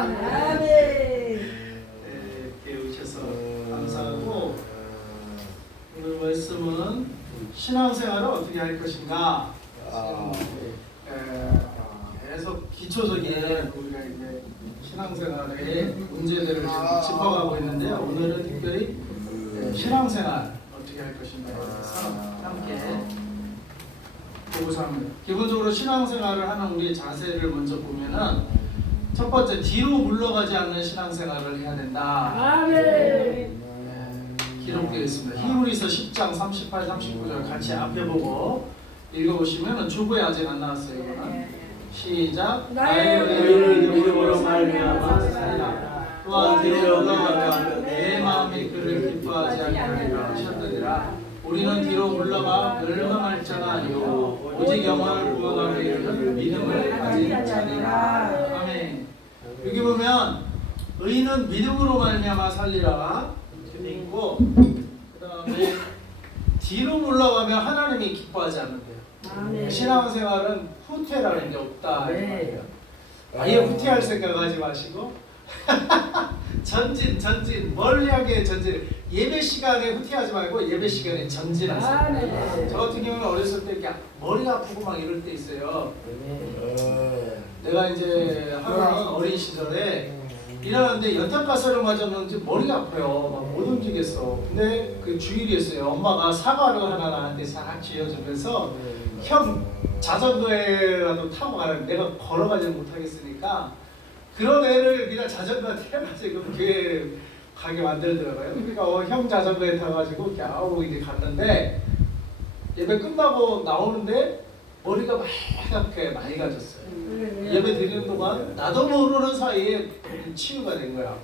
아멘. 이렇게 오셔서 감사하고, 오늘 말씀은 신앙생활을 어떻게 할 것인가. 계속 기초적인 우리가 이제 신앙생활의 문제들을 지금 짚어가고 있는데요. 오늘은 특별히 신앙생활 어떻게 할 것인가에 대해서 함께 보고자 합니다. 기본적으로 신앙생활을 하는 우리의 자세를 먼저 보면은 첫 번째, 뒤로 물러가지 않는 신앙생활을 해야 된다. 아멘. 기록되어 있습니다. 히브리서 10장 38, 39절 같이 앞에 보고 읽어보시면 주부에 아직 안 나왔어요. 이거는 시작. 나의 의를 믿음으로 말미암아 살리라. 또한 뒤로 물러가면 내 마음이 그를 기뻐하지 아니하리라 하셨느니라. 우리는 뒤로 물러가 멸망할 자가 아니오 오직 영원을 구원하려 이르는 믿음을 가진 자니라. 아멘. 여기 보면 의인은 믿음으로 말미암아 살리라 이렇게 있고, 그 다음에 뒤로 물러가면 하나님이 기뻐하지 않는데요. 신앙생활은 후퇴라는 게 없다. 네. 아예 후퇴할 생각하지 마시고 전진 멀리하게 전진. 예배 시간에 후퇴하지 말고 예배 시간에 전진하세요. 저 같은 경우는 어렸을 때 이렇게 머리가 아프고 막 이럴 때 있어요. 내가 이제 하루는 어린 시절에 일하는데 연탄가스를 맞았는지 머리가 아파요. 막 못 움직였어. 근데 그 주일이었어요. 엄마가 사과를 하나 나한테 싹 쥐어주면서 형 자전거에라도 타고 가라. 내가 걸어가지 못하겠으니까 그런 애를 그냥 자전거에 태워가지고 교회 가게 만들더라고요. 그러니까 형 자전거에 타가지고 겨우 이제 갔는데 예배 끝나고 나오는데 머리가 하얗게 많이 가졌어요. 예배 드리는 동안 나도 모르는 사이에 치유가 된 거야.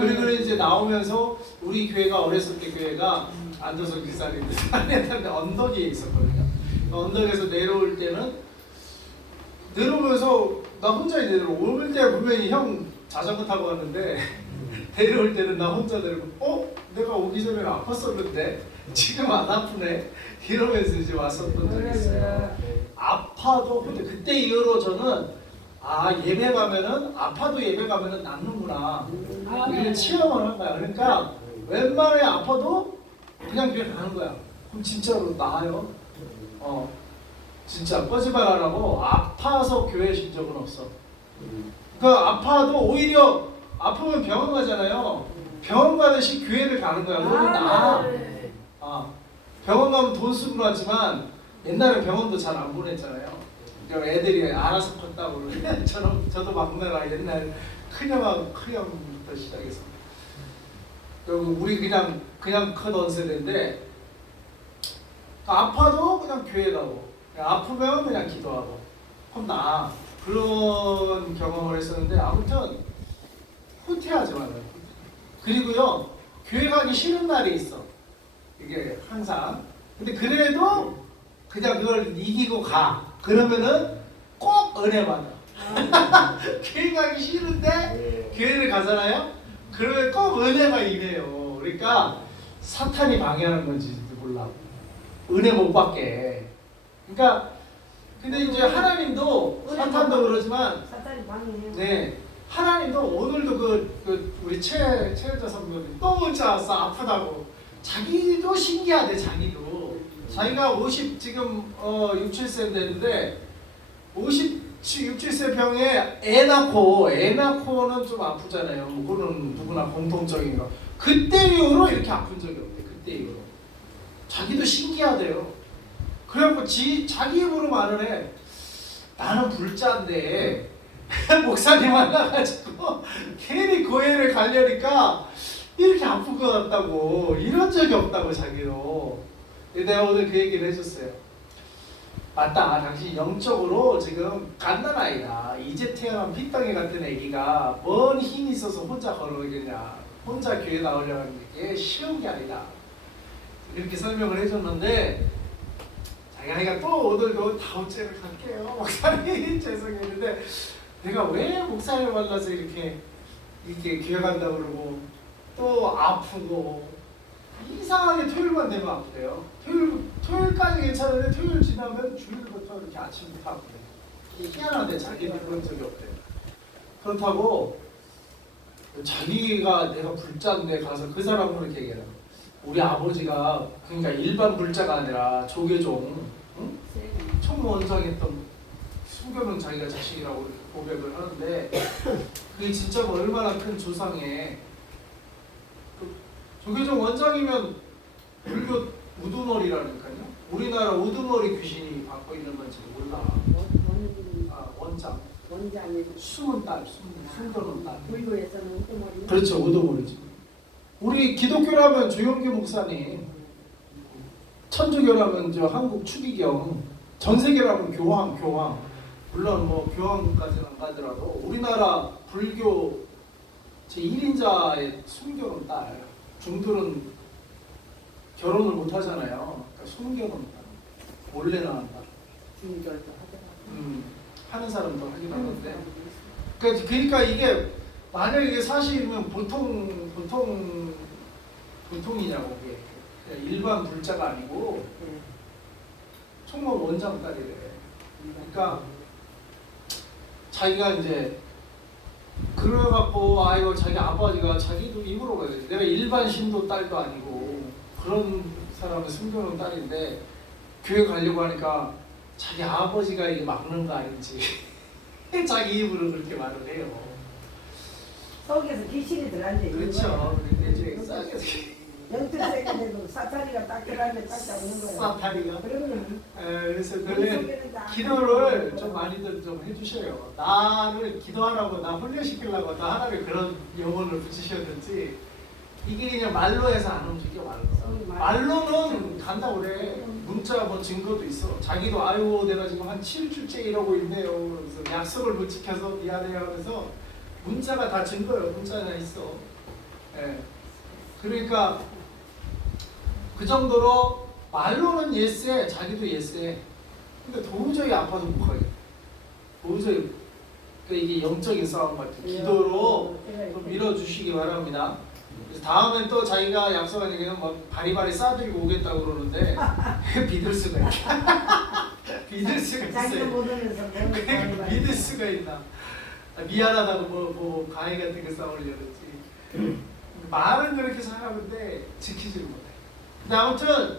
그리고 이제 나오면서 우리 교회가 어렸을 때 교회가 안도서 기사님들 안에 언덕에 있었거든요. 언덕에서 내려올 때는 내려오면서 나 혼자 내려올 때 분명히 형 자전거 타고 왔는데 내려올 때는 나 혼자 내려오고 내가 오기 전에 아팠었는데 지금 안 아프네 이러면서 이제 왔었던 적이 있어요. 아파도 근데 그때 이후로 저는 예배 가면은 아파도 예배 가면은 낫는구나 이걸 체험을 한 거야. 그러니까 웬만해 아파도 그냥 교회 가는 거야. 그럼 진짜로 나아요. 진짜 거짓말 안 하고 아파서 교회 신 적은 없어. 그러니까 아파도 오히려 아프면 병원 가잖아요. 병원 가듯이 교회를 가는 거야. 그러면 나아. 병원 가면 돈 쓰고 나지만 옛날에 병원도 잘 안 보냈잖아요. 그러니까 애들이 알아서 컸다고 저도 막내라 옛날 큰형부터 시작해서 그리고 우리 그냥 크던 세대인데 아파도 그냥 교회 가고 아프면 그냥 기도하고 그럼 나 그런 경험을 했었는데 아무튼 후퇴하지 말아요. 그리고요 교회 가기 싫은 날이 있어. 이게 항상. 근데 그래도 그냥 그걸 이기고 가. 그러면은 꼭 은혜 받아. 교회 가기 싫은데 교회를 가잖아요. 그러면 꼭 은혜가 임해요. 그러니까 사탄이 방해하는 건지 몰라. 은혜 못 받게. 그러니까 근데 이제 하나님도 사탄도 그러지만 사탄이 방해해요. 네. 하나님도 오늘도 우리 최여자 선배님 또 문자 왔어. 아프다고. 자기도 신기하대. 자기가 50 지금 6, 7세 됐는데 6, 7세 병에 애 낳고는 좀 아프잖아요. 그거는 누구나 공통적인 거. 그때 이후로 이렇게 아픈 적이 없대. 그때 이후로. 자기도 신기하대요. 그래갖고 자기 입으로 말을 해. 나는 불자인데 목사님 만나가지고 괜히 교회를 가려니까 이렇게 아픈 것 같다고. 이런 적이 없다고 자기로. 내가 오늘 그 얘기를 해줬어요. 맞다. 당신 영적으로 지금 갓난아이다. 이제 태어난 핏덩이 같은 애기가 뭔 힘이 있어서 혼자 걸어오겠냐. 혼자 교회 나오려는 게 쉬운 게 아니다. 이렇게 설명을 해줬는데 자기가 또 오늘도 다음 주에 갈게요. 목사님 죄송했는데 내가 왜 목사님 만나서 이렇게 교회 간다고 그러고 또 아프고 이상하게 토요일만 되면 아프대요. 토요일까지 괜찮은데 토요일 지나면 주일부터 이렇게 아침부터 아프대요. 희한한데 자기는 그런 적이 없대요. 그렇다고 자기가 내가 불자인데 가서 그 사람으로 이렇게 얘기해라. 우리 아버지가 그러니까 일반 불자가 아니라 조계종, 응? 총무원장했던 수교는 자기가 자식이라고 이렇게 고백을 하는데 그게 진짜 얼마나 큰 조상에 그 조계종 원장이면 불교 우두머리라니까요. 우리나라 우두머리 귀신이 받고 있는 건지 몰라. 아, 원장. 원장에서 숨은 딸, 숨겨놓은 딸. 불교에서는 우두머리. 그렇죠, 우두머리지. 우리 기독교라면 조영기 목사님, 천주교라면 저 한국 추기경, 전 세계라면 교황. 물론 뭐 교황까지는 안 가더라도 우리나라 불교 제 1인자의 숨겨놓은 딸. 중들은 결혼을 못 하잖아요. 그러니까 숨겨놓은 딸, 몰래 낳은 딸. 중결도 하더라고요. 하는 사람도 하긴 하는데. 그러니까 이게 만약 이게 사실이면 보통이냐고 이게 그냥 일반 불자가 아니고 네. 총무 원장 딸이래. 그러니까 자기가 이제 그래갖고 아이고 자기 아버지가 자기도 입으로 그래. 내가 일반 신도 딸도 아니고 그런 사람을 숨겨놓은 딸인데 교회 가려고 하니까 자기 아버지가 이게 막는 거 아닌지 자기 입으로 그렇게 말을 해요. 속에서 귀신이 들어앉아 있는 그렇죠. 근데 이제 영특세가 되고 사타리가 딱 들어앉아 딱 잡는 거예요. 사타리가. 그러면 그래서 그는 기도를 좀 많이들 좀 해주셔요. 나를 기도하라고 나 훈련시키려고 나 하나님이 그런 영혼을 붙이셨는지 이게 그냥 말로 해서 안 움직여 말로는 간다고 그래. 문자 뭐 증거도 있어. 자기도 아유 내가 지금 한 7주째 이러고 있네요. 그래서 약속을 못 지켜서 미안해요 하면서 문자가 다 증거예요. 문자가 있어. 예. 그러니까 그 정도로 말로는 예스해. 자기도 예스해. 근데 도저히 아파서 못 가게. 도저히. 그러니까 이게 영적인 싸움 같아. 기도로 좀 밀어주시기 바랍니다. 다음엔 또 자기가 약속하니까 막 바리바리 싸들고 오겠다고 그러는데 믿을 수가 있나? 믿을 수가 자기도 있어요. 못 오면서 믿을 수가 있나? 미안하다고 뭐 가위 같은 거 싸우려는지 말은 그렇게 잘하는데 지키지를 못해. 근데 아무튼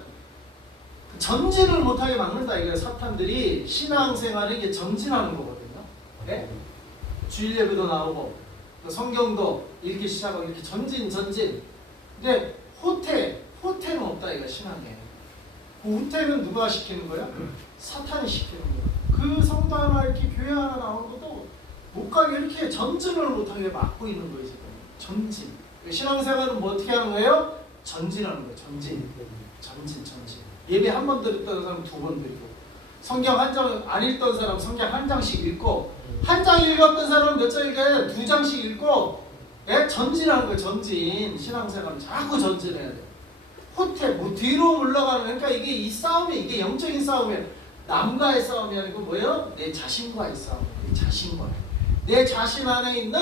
전진을 못하게 막는다 이거예요. 사탄들이 신앙생활에 이게 전진하는 거거든요. 네? 주일 예배도 나오고 성경도 이렇게 시작하고 이렇게 전진. 근데 호태는 없다 이거 신앙에. 그 호태는 누가 시키는 거야? 사탄이 시키는 거야. 그 성도 하나 이렇게 교회 하나 나오는 것도 못 가게 이렇게 전진을 못하게 막고 있는 거예요 지금. 전진. 신앙생활은 뭐 어떻게 하는 거예요? 전진하는 거예요. 전진. 예배 한 번 드렸던 사람 2번 드리고, 성경 한 장 안 읽던 사람 성경 한 장씩 읽고, 한 장 읽었던 사람은 몇 장 읽어야 돼? 2장씩 읽고, 예? 전진하는 거예요. 전진. 신앙생활은 자꾸 전진해야 돼. 호태, 뭐 뒤로 물러가는, 그러니까 이게 이 싸움이 이게 영적인 싸움이에요. 남과의 싸움이 아니고 뭐예요? 내 자신과의 싸움. 내 자신 안에 있는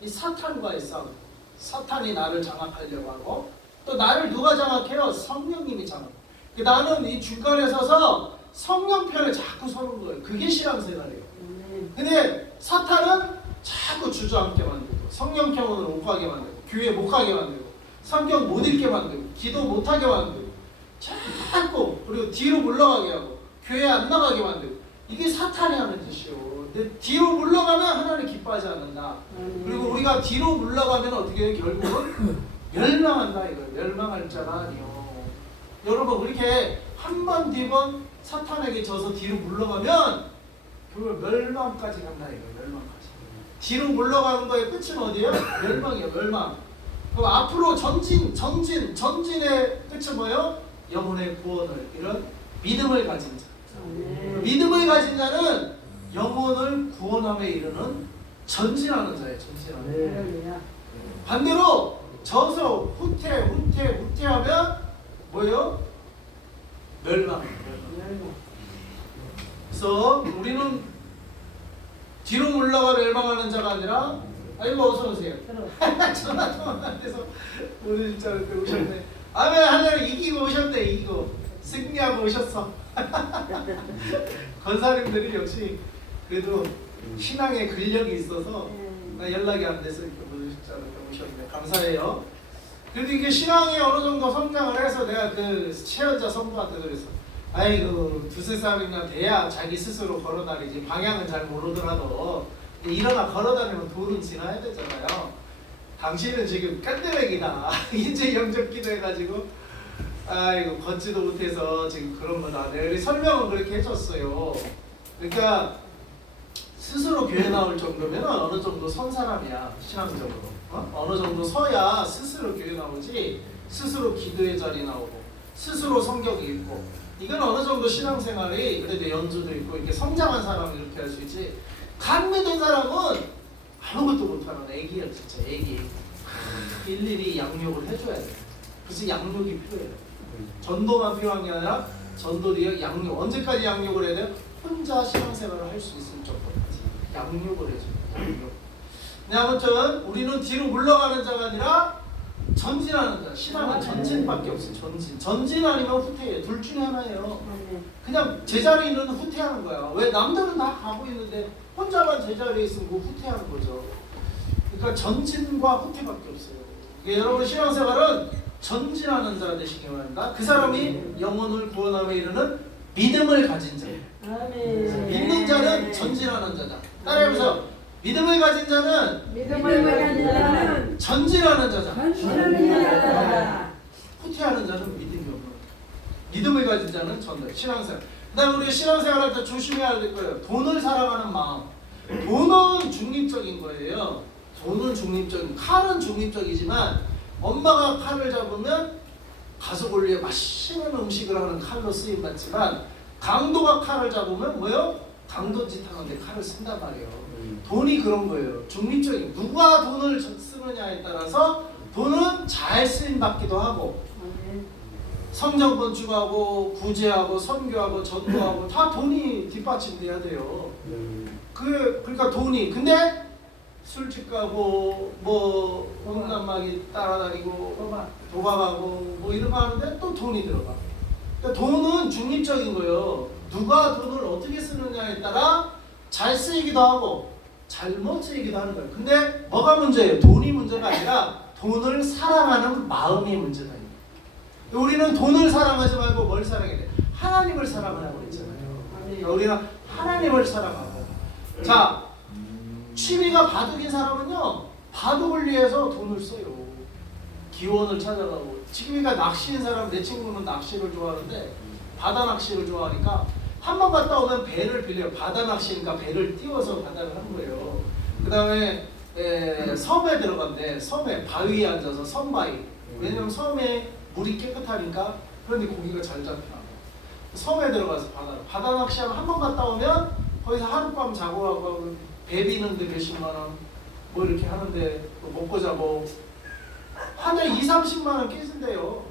이 사탄과의 싸움. 사탄이 나를 장악하려고 하고, 또 나를 누가 장악해요? 성령님이 장악. 나는 이 중간에 서서 성령 편에 자꾸 서는 거예요. 그게 신앙생활이에요. 근데 사탄은 자꾸 주저앉게 만들고, 성령 편으로 못 가게 만들고, 교회 못 가게 만들고, 성경 못 읽게 만들고, 기도 못 하게 만들고, 자꾸 그리고 뒤로 물러가게 하고, 교회 안 나가게 만들고, 이게 사탄이 하는 짓이요. 근데 뒤로 물러가면 하나님 기뻐하지 않는다. 그리고 우리가 뒤로 물러가면 어떻게 해요? 결국은 멸망한다 이거예요. 멸망할 자가 아니요. 여러분 그렇게 한 번, 2번 사탄에게 져서 뒤로 물러가면 결국 멸망까지 간다 이거예요. 멸망까지. 뒤로 물러가는 거의 끝은 어디예요? 멸망이에요. 멸망. 그럼 앞으로 전진의 끝은 뭐예요? 영혼의 구원을, 이런 믿음을 가진 자. 믿음을 가진 자는 영혼을 구원함에 이르는 전진하는 자예요. 전진하는. 반대로 져서 후퇴하면 뭐예요? 멸망. 그래서 우리는 뒤로 물러가 멸망하는 자가 아니라, 아이고 어서 오세요. 전화 통화한테서 오늘 진짜 오셨네. 아멘. 하나님 이기고 오셨네. 이기고 승리하고 오셨어. 권사님들이 역시 그래도 신앙에 근력이 있어서 나 연락이 안 돼서 이렇게 이렇게 오셨는데 감사해요. 그래도 이게 신앙이 어느 정도 성장을 해서 내가 그 최연자 성도한테 그래서 아이고 두세 살이나 돼야 자기 스스로 걸어다니지 방향은 잘 모르더라도 일어나 걸어다니면 돌은 지나야 되잖아요. 당신은 지금 깐대백이다. 인체 영접 기도해가지고 아이고 걷지도 못해서 지금 그런 거다. 내가 설명은 그렇게 해줬어요. 그러니까 스스로 교회 나올 정도면 어느 정도 선 사람이야 신앙적으로. 어느 정도 서야 스스로 교회 나오지 스스로 기도의 자리 나오고 스스로 성경 읽고 이건 어느 정도 신앙생활이 그래도 연주도 있고 이렇게 성장한 사람이 이렇게 할 수 있지. 간 믿은 사람은 아무것도 못하는 애기야 진짜 애기. 일일이 양육을 해줘야 돼. 그래서 양육이 필요해요. 전도만 필요한 게 아니라 전도도 양육. 언제까지 양육을 해야 돼요? 혼자 신앙생활을 할 수 있을 정도까지 양육을 해줘요. 양육. 네, 아무튼 우리는 뒤로 물러가는 자가 아니라 전진하는 자. 신앙은 전진밖에 없어요. 전진 아니면 후퇴예요. 둘 중에 하나예요. 그냥 제자리에 있는 후퇴하는 거야. 왜? 남들은 다 가고 있는데 혼자만 제자리에 있으면 그 후퇴하는 거죠. 그러니까 전진과 후퇴밖에 없어요. 여러분 신앙생활은 전진하는 자 되시기 바랍니다. 그 사람이 영혼을 구원함에 이르는 믿음을 가진 자. 믿는 자는 전진하는 자다. 따라해보세요. 믿음을 가진 자는 전진하는 자다. 후퇴하는 자는 믿음이 없는 거예요. 믿음을 가진 자는 전진. 신앙생활. 그다음에 우리가 신앙생활할 때 조심해야 될 거예요. 돈을 사랑하는 마음. 돈은 중립적인 거예요. 돈은 중립적인. 칼은 중립적이지만 엄마가 칼을 잡으면 가족 위해 맛있는 음식을 하는 칼로 쓰임 받지만 강도가 칼을 잡으면 뭐요? 강도짓 하는데 칼을 쓴단 말이에요. 돈이 그런 거예요. 중립적인. 누가 돈을 쓰느냐에 따라서 돈은 잘 쓰임 받기도 하고 성전 건축하고 구제하고 선교하고 전도하고 다 돈이 뒷받침돼야 돼요. 그러니까 돈이. 근데 술집 가고 뭐 음란마귀 따라다니고 도박하고 뭐 이런 거 하는데 또 돈이 들어가. 그러니까 돈은 중립적인 거예요. 누가 돈을 어떻게 쓰느냐에 따라 잘 쓰이기도 하고 잘못 쓰이기도 하는 거예요. 근데 뭐가 문제예요? 돈이 문제가 아니라 돈을 사랑하는 마음이 문제다. 우리는 돈을 사랑하지 말고 뭘 사랑해야 돼? 하나님을 사랑하라고 했잖아요. 우리는 하나님을 사랑하고. 자, 취미가 바둑인 사람은요, 바둑을 위해서 돈을 써요. 기원을 찾아가고. 취미가 낚시인 사람, 내 친구는 낚시를 좋아하는데 바다 낚시를 좋아하니까 한 번 갔다 오면 배를 빌려요. 바다 낚시니까 배를 띄워서 바다를 한 거예요. 그 다음에 섬에 들어간대. 섬에 바위에 앉아서 섬바위. 왜냐면 섬에 물이 깨끗하니까. 그런데 고기가 잘 잡히나. 섬에 들어가서 바다 낚시하면 한 번 갔다 오면 거기서 하룻밤 자고 가고 배 비는데 몇십만 원 뭐 이렇게 하는데 먹고 자고 한 달에 2~30만 원 깨진대요.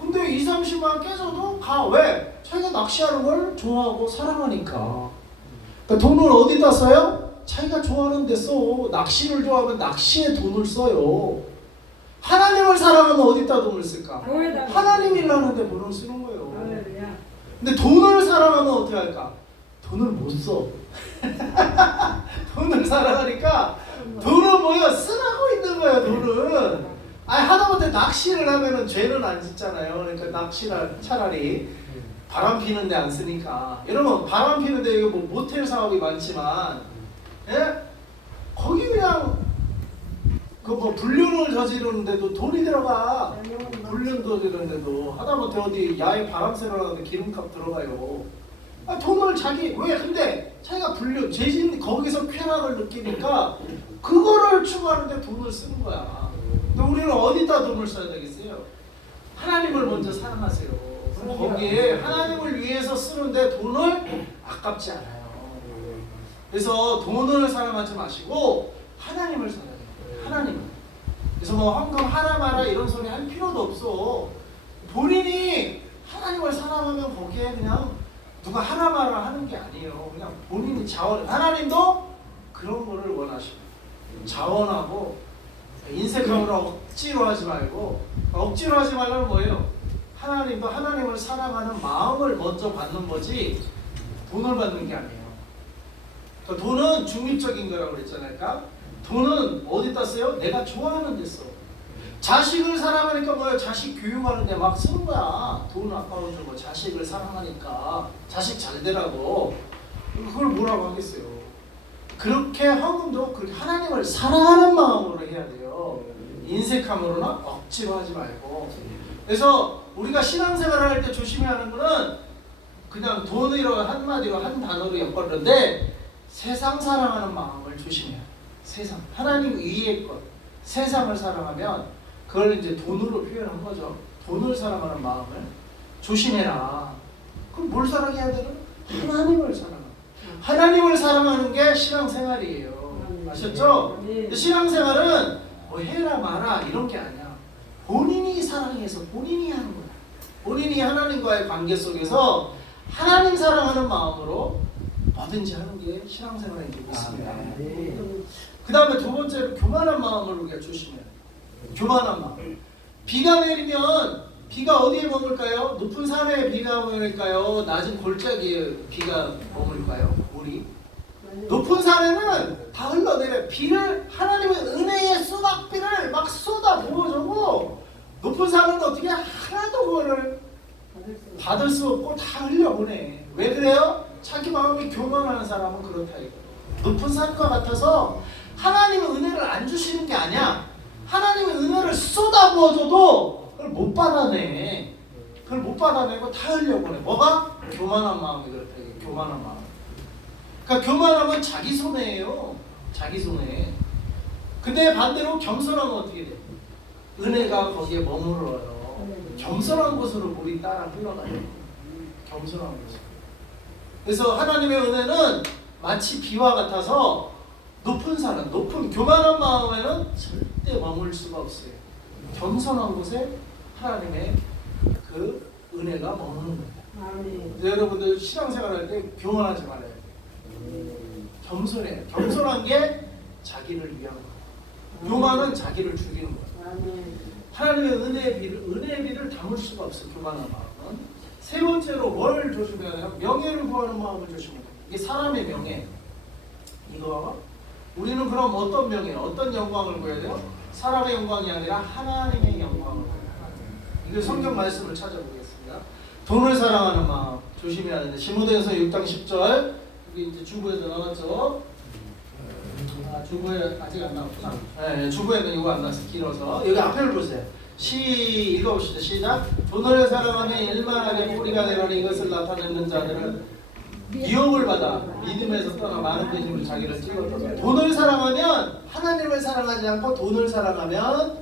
근데 2~30만 원 깨져도 가. 왜? 자기가 낚시하는 걸 좋아하고 사랑하니까. 그러니까 돈을 어디다 써요? 자기가 좋아하는 데 써. 낚시를 좋아하면 낚시에 돈을 써요. 하나님을 사랑하면 어디다 돈을 쓸까? 하나님 일하는 데 돈을 쓰는 거예요. 근데 돈을 사랑하면 어떻게 할까? 돈을 못 써. 돈을 사랑하니까 돈을 뭐야? 쓰라고 있는 거야. 돈은. 아니 하다못해 낚시를 하면은 죄는 안 짓잖아요. 그러니까 낚시를 차라리 바람 피는데 안 쓰니까. 여러분 바람 피는데 이거 뭐 모텔 사업이 많지만, 예? 거기 그냥 그 뭐 불륜을 저지르는데도 돈이 들어가. 불륜 저지르는데도 하다못해 어디 야외 바람 쐬러 가는데 기름값 들어가요. 아, 돈을 자기 왜? 근데 자기가 불륜 죄진 거기서 쾌락을 느끼니까 그거를 추구하는데 돈을 쓰는 거야. 근데 우리는 어디다 돈을 써야 되겠어요? 하나님을 먼저 사랑하세요. 거기에 하나님을 위해서 쓰는데 돈을 아깝지 않아요. 그래서 돈을 사랑하지 마시고 하나님을 사랑해요. 하나님을. 그래서 뭐 황금 하나 마라 이런 소리 할 필요도 없어. 본인이 하나님을 사랑하면 거기에 그냥 누가 하나 마라 하는 게 아니에요. 그냥 본인이 자원. 하나님도 그런 거를 원하시고 자원하고 인색함으로 억지로 하지 말고. 억지로 하지 말라는 뭐예요? 하나님도 하나님을 사랑하는 마음을 먼저 받는 거지 돈을 받는 게 아니에요. 그러니까 돈은 중립적인 거라고 그랬잖아요. 그러니까 돈은 어디다 써요? 내가 좋아하는 데 써. 자식을 사랑하니까 뭐야? 자식 교육하는데 막 쓰는 거야. 돈 아까워주고 자식을 사랑하니까 자식 잘 되라고. 그걸 뭐라고 하겠어요? 그렇게 헌금도 그렇게 하나님을 사랑하는 마음으로 해야 돼요. 인색함으로나 억지로 하지 말고. 그래서 우리가 신앙생활을 할 때 조심해야 하는 거는 그냥 돈으로 한마디로 한 단어로 엮었는데 세상 사랑하는 마음을 조심해야 돼요. 세상, 하나님 위의 것, 세상을 사랑하면 그걸 이제 돈으로 표현한 거죠. 돈을 사랑하는 마음을 조심해라. 그럼 뭘 사랑해야 되는? 하나님을 사랑하는. 하나님을 사랑하는 게 신앙생활이에요. 아셨죠? 신앙생활은 뭐 해라 마라 이런 게 아니야. 본인이 사랑해서 본인이 하는 거야. 본인이 하나님과의 관계 속에서 하나님 사랑하는 마음으로 뭐든지 하는 게 신앙생활이 되고 있습니다. 그 다음에 두 번째로 교만한 마음을 우리가 조심해야 돼요. 교만한 마음. 비가 내리면 비가 어디에 머물까요? 높은 산에 비가 머물까요? 낮은 골짜기에 비가 머물까요? 물이? 높은 산에는 다 흘러내려. 비를 하나님의 은혜의 수박비를 막 쏟아 부어주고 높은 산은 어떻게 하나도 그거를 받을 수 없고 다 흘려보내. 왜 그래요? 자기 마음이 교만하는 사람은 그렇다 이거. 높은 산과 같아서 하나님의 은혜를 안 주시는 게 아니야. 하나님의 은혜를 쏟아 부어줘도 그걸 못 받아내. 그걸 못 받아내고 다 흘려보내. 뭐가? 교만한 마음이 그렇다 이거. 교만한 마음. 그러니까 교만함은 자기 손해예요. 자기 손해. 근데 반대로 겸손하면 어떻게 돼? 은혜가 거기에 머물러요. 겸손한 곳으로 물이 따라 흘러가요. 겸손한 곳으로. 그래서 하나님의 은혜는 마치 비와 같아서 높은 산은 높은 교만한 마음에는 절대 머물 수가 없어요. 겸손한 곳에 하나님의 그 은혜가 머무는 거예요. 여러분들 신앙생활할 때 교만하지 말아요. 겸손해요. 겸손한 게 자기를 위한 거예요. 교만은 자기를 죽이는 거예요. 하나님의 은혜의 비를 담을 수가 없어요. 교만한 마음은. 세 번째로 뭘 조심해야 돼요? 명예를 구하는 마음을 조심해야 돼요. 이게 사람의 명예. 이거 우리는 그럼 어떤 명예, 어떤 영광을 구해야 돼요? 사람의 영광이 아니라 하나님의 영광을 구해야 돼요. 이거 성경 말씀을 찾아보겠습니다. 돈을 사랑하는 마음 조심해야 되는데 디모데전서 6장 10절 여기 이제 주부에도 나왔죠. 주부에 아직 안 나왔구나. 네, 주부에는 이거 안 나왔어. 길어서 여기 앞에를 보세요. 읽어봅시다. 시작. 돈을 사랑하며 일만하게 뿌리가 되려니 이것을 나타내는 자들은 미움을 받아 믿음에서 떠나 많은 배심으로 자기를 찔렀다. 돈을 사랑하면 하나님을 사랑하지 않고 돈을 사랑하면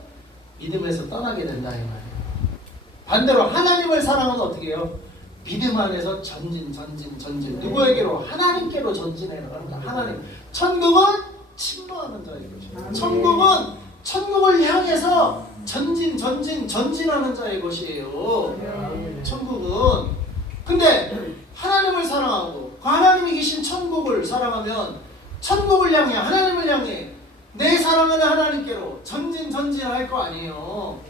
믿음에서 떠나게 된다 이 말이에요. 반대로 하나님을 사랑하면 어떻게 해요? 믿음 안에서 전진. 누구에게로? 하나님께로 전진해라. 하나님. 천국은 침노하는 자의 것이에요. 천국은 천국을 향해서 전진하는 자의 것이에요. 천국은. 근데 하나님을 사랑하고 그 하나님이 계신 천국을 사랑하면 천국을 향해 하나님을 향해 내 사랑하는 하나님께로 전진할 거 아니에요.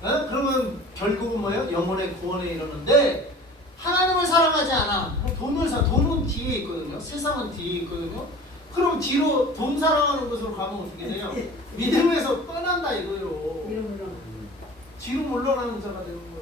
그러면 결국은 뭐예요? 영혼의 구원에 이르는데 하나님을 사랑하지 않아. 돈은 뒤에 있거든요. 세상은 뒤에 있거든요. 그럼 뒤로 돈 사랑하는 곳으로 가면 어떻게 돼요? 믿음에서 떠난다 이거예요. 뒤로 물러나는 자가 되는 거예요.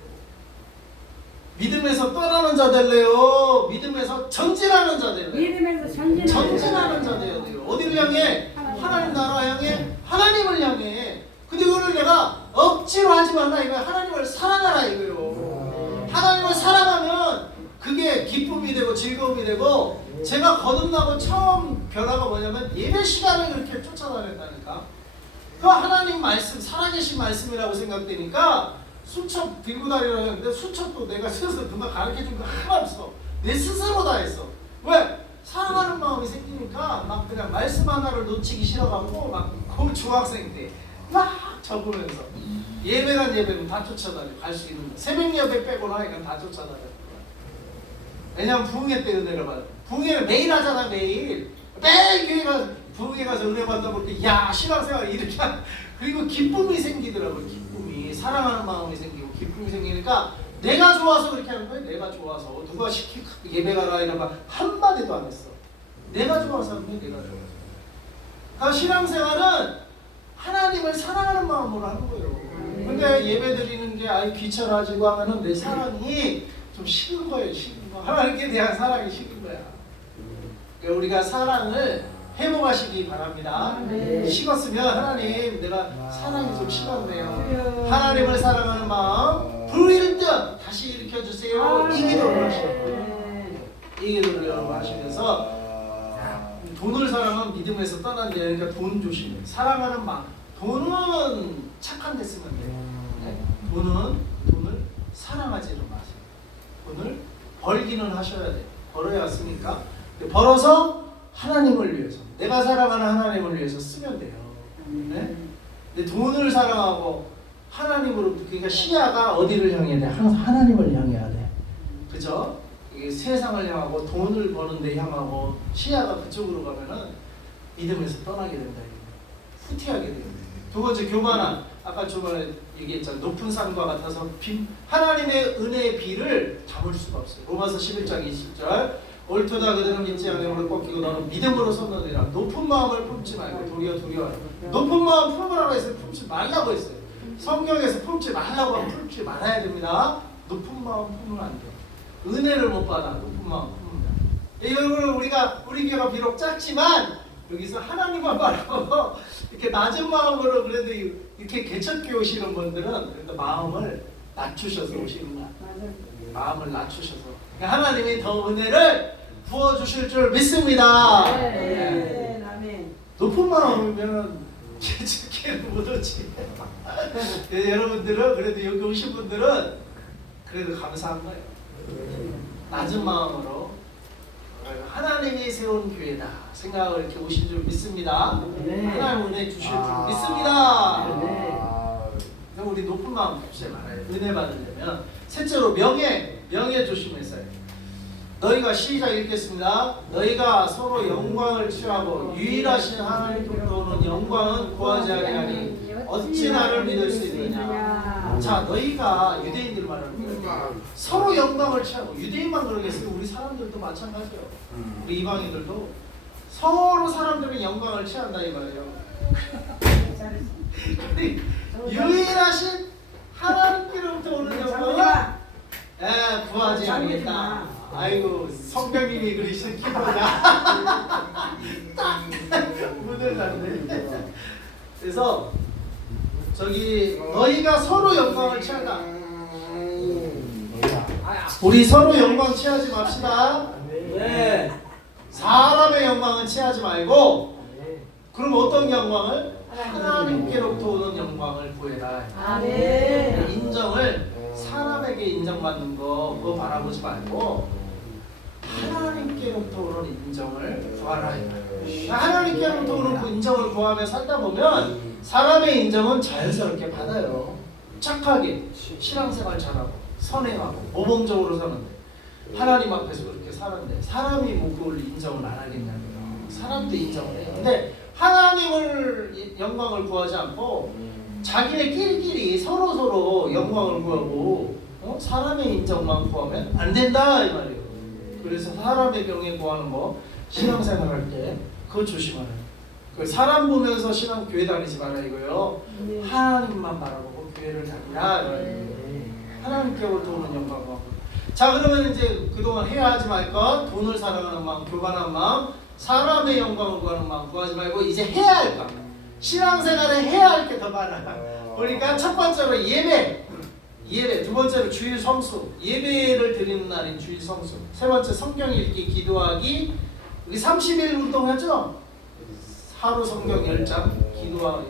믿음에서 떠나는 자 될래요? 믿음에서 전진하는 자 될래요? 믿음에서 전진하는 자 돼야 돼요. 어디를 향해? 하나님 나라 향해? 하나님을 향해. 근데 그걸 내가 억지로 하지 말라 이거예요. 하나님을 사랑하라 이거예요. 하나님을 사랑하면 그게 기쁨이 되고 즐거움이 되고 제가 거듭나고 처음 변화가 뭐냐면 예배 시간을 그렇게 쫓아다녔다니까. 그 하나님 말씀, 살아계신 말씀이라고 생각되니까 수첩 들고 다니라고 했는데 수첩도 내가 스스로 누가 가르쳐준 거 하나 없어. 내 스스로 다 했어. 왜? 사랑하는 마음이 생기니까 막 그냥 말씀 하나를 놓치기 싫어갖고 막 그 중학생 때 막 적으면서 예배는 다 쫓아다녀. 갈 수 있는 거. 새벽 예배 빼고나 이건 다 쫓아다녀. 왜냐면 부흥회 때 은혜를 받아. 부흥회를 매일 하잖아. 매일 교회 가서 부흥회 가서 은혜 받다 보니까 야 신앙생활 이렇게 그리고 기쁨이 생기더라고요. 기쁨이 사랑하는 마음이 생기고 기쁨이 생기니까 내가 좋아서 그렇게 하는 거예요. 내가 좋아서 누가 예배 가라 이러면 한마디도 안 했어. 내가 좋아서 하는 거예요. 내가 좋아서. 그 신앙생활은 하나님을 사랑하는 마음으로 하는 거예요. 근데 예배 드리는 게 아이 귀찮아지고 하면은 내 사랑이 좀 식은 거예요. 식은 거. 하나님께 대한 사랑이 식은 거야. 그러니까 우리가 사랑을 회복하시기 바랍니다. 식었으면 하나님 내가 사랑이 좀 식었네요. 하나님을 사랑하는 마음 불일등 다시 일으켜주세요. 이 기도를 하시고 이 기도를 하시면서 돈을 사랑하면 믿음에서 떠난다. 그러니까 돈 조심해. 사랑하는 마음. 돈은 착한 데 쓰면 돼요. 네? 돈을 사랑하지는 마세요. 돈을 벌기는 하셔야 돼요. 벌어야 쓰니까. 벌어서 하나님을 위해서, 내가 사랑하는 하나님을 위해서 쓰면 돼요. 네? 근데 돈을 사랑하고 하나님으로, 그러니까 시야가 어디를 향해야 돼? 항상 하나님을 향해야 돼. 그죠? 이게 세상을 향하고 돈을 버는 데 향하고 시야가 그쪽으로 가면은 믿음에서 떠나게 된다. 후퇴하게 돼요. 두 번째 교만함. 아까 저번에 얘기했잖아요. 높은 산과 같아서 하나님의 은혜의 비를 담을 수가 없어요. 로마서 11장 20절. 옳도다 그들은 믿지 않으므로 꺾이고 너는 믿음으로 선언하라. 높은 마음을 품지 말고 도리어 두려워하라. 높은 마음 품으라고 했어요. 품지 말라고 했어요. 성경에서 품지 말라고 하면 품지 말아야 됩니다. 높은 마음 품으면 안 돼요. 은혜를 못 받아. 높은 마음 품는다. 이걸 우리 교회가 비록 작지만 여기서 하나님만 바라보고 이렇게 낮은 마음으로 그래도 이렇게 개척교회 오시는 분들은 그래도 마음을 낮추셔서 오시는 거야. 마음을 낮추셔서. 그러니까 하나님이 더 은혜를 부어주실 줄 믿습니다. 네. 아멘. 높은 마음이면 개척교회를 못 오지. 여러분들은 그래도 여기 오신 분들은 그래도 감사한 거예요. 낮은 마음으로 하나님이 세운 교회다 생각을 이렇게 오신 줄 믿습니다. 하나님 은혜 주실 줄 믿습니다. 그래서 우리 높은 마음 값이 말아요. 은혜 받으려면. 셋째로 명예 조심했어요. 너희가 시작 읽겠습니다. 너희가 서로 영광을 취하고 유일하신 하나님께로부터 오는 영광은 구하지 아니하니 어찌 나를 믿을 수 있느냐. 자, 너희가 유대인들 말하는 거예요. 서로 영광을 취하고, 유대인만 그러겠어요. 우리 사람들도 마찬가지예요. 우리 이방인들도 서로 사람들은 영광을 취한다 이 말이에요. 유일하신 하나님께로부터 오는 영광은 구하지 않겠다. 아이고 성경님이 그러신 키보다 문을 닫네. 그래서 저기 너희가 서로 영광을 취하다. 우리 서로 영광 취하지 맙시다. 네. 사람의 영광은 취하지 말고, 그럼 어떤 영광을? 하나님께로부터 오는 영광을 구해라. 아멘. 인정을 사람에게 인정받는 거 그거 바라보지 말고 하나님께로부터 오는 인정을 구하라. 하나님께로부터 오는 그 인정을 구하며 살다 보면 사람의 인정은 자연스럽게 받아요. 착하게 신앙생활 잘하고 선행하고 모범적으로 사는데, 하나님 앞에서 그렇게 사는데 사람이 뭐 그걸 인정을 안 하겠냐고요. 사람도 인정을 해요. 근데 하나님을 영광을 구하지 않고 자기네끼리 서로 영광을 구하고 사람의 인정만 구하면 안 된다 이 말이에요. 그래서 사람의 명예 구하는 거 신앙생활 할 때 그거 조심하라. 그 사람 보면서 신앙 교회 다니지 말아 이거요. 하나님만 바라보고 교회를 다니라. 하나님께로부터 오는 영광과. 자, 그러면 이제 그동안 해야 하지 말 것, 돈을 사랑하는 마음, 교만한 마음, 사람의 영광을 구하는 마음 구하지 말고 이제 해야 할 것. 신앙생활에 해야 할 게 더 많아. 그러니까 첫 번째로 예배, 두 번째로 주일 성수, 예배를 드리는 날인 주일 성수, 세 번째 성경 읽기, 기도하기. 우리 30일 운동하죠? 하루 성경 10장, 기도하기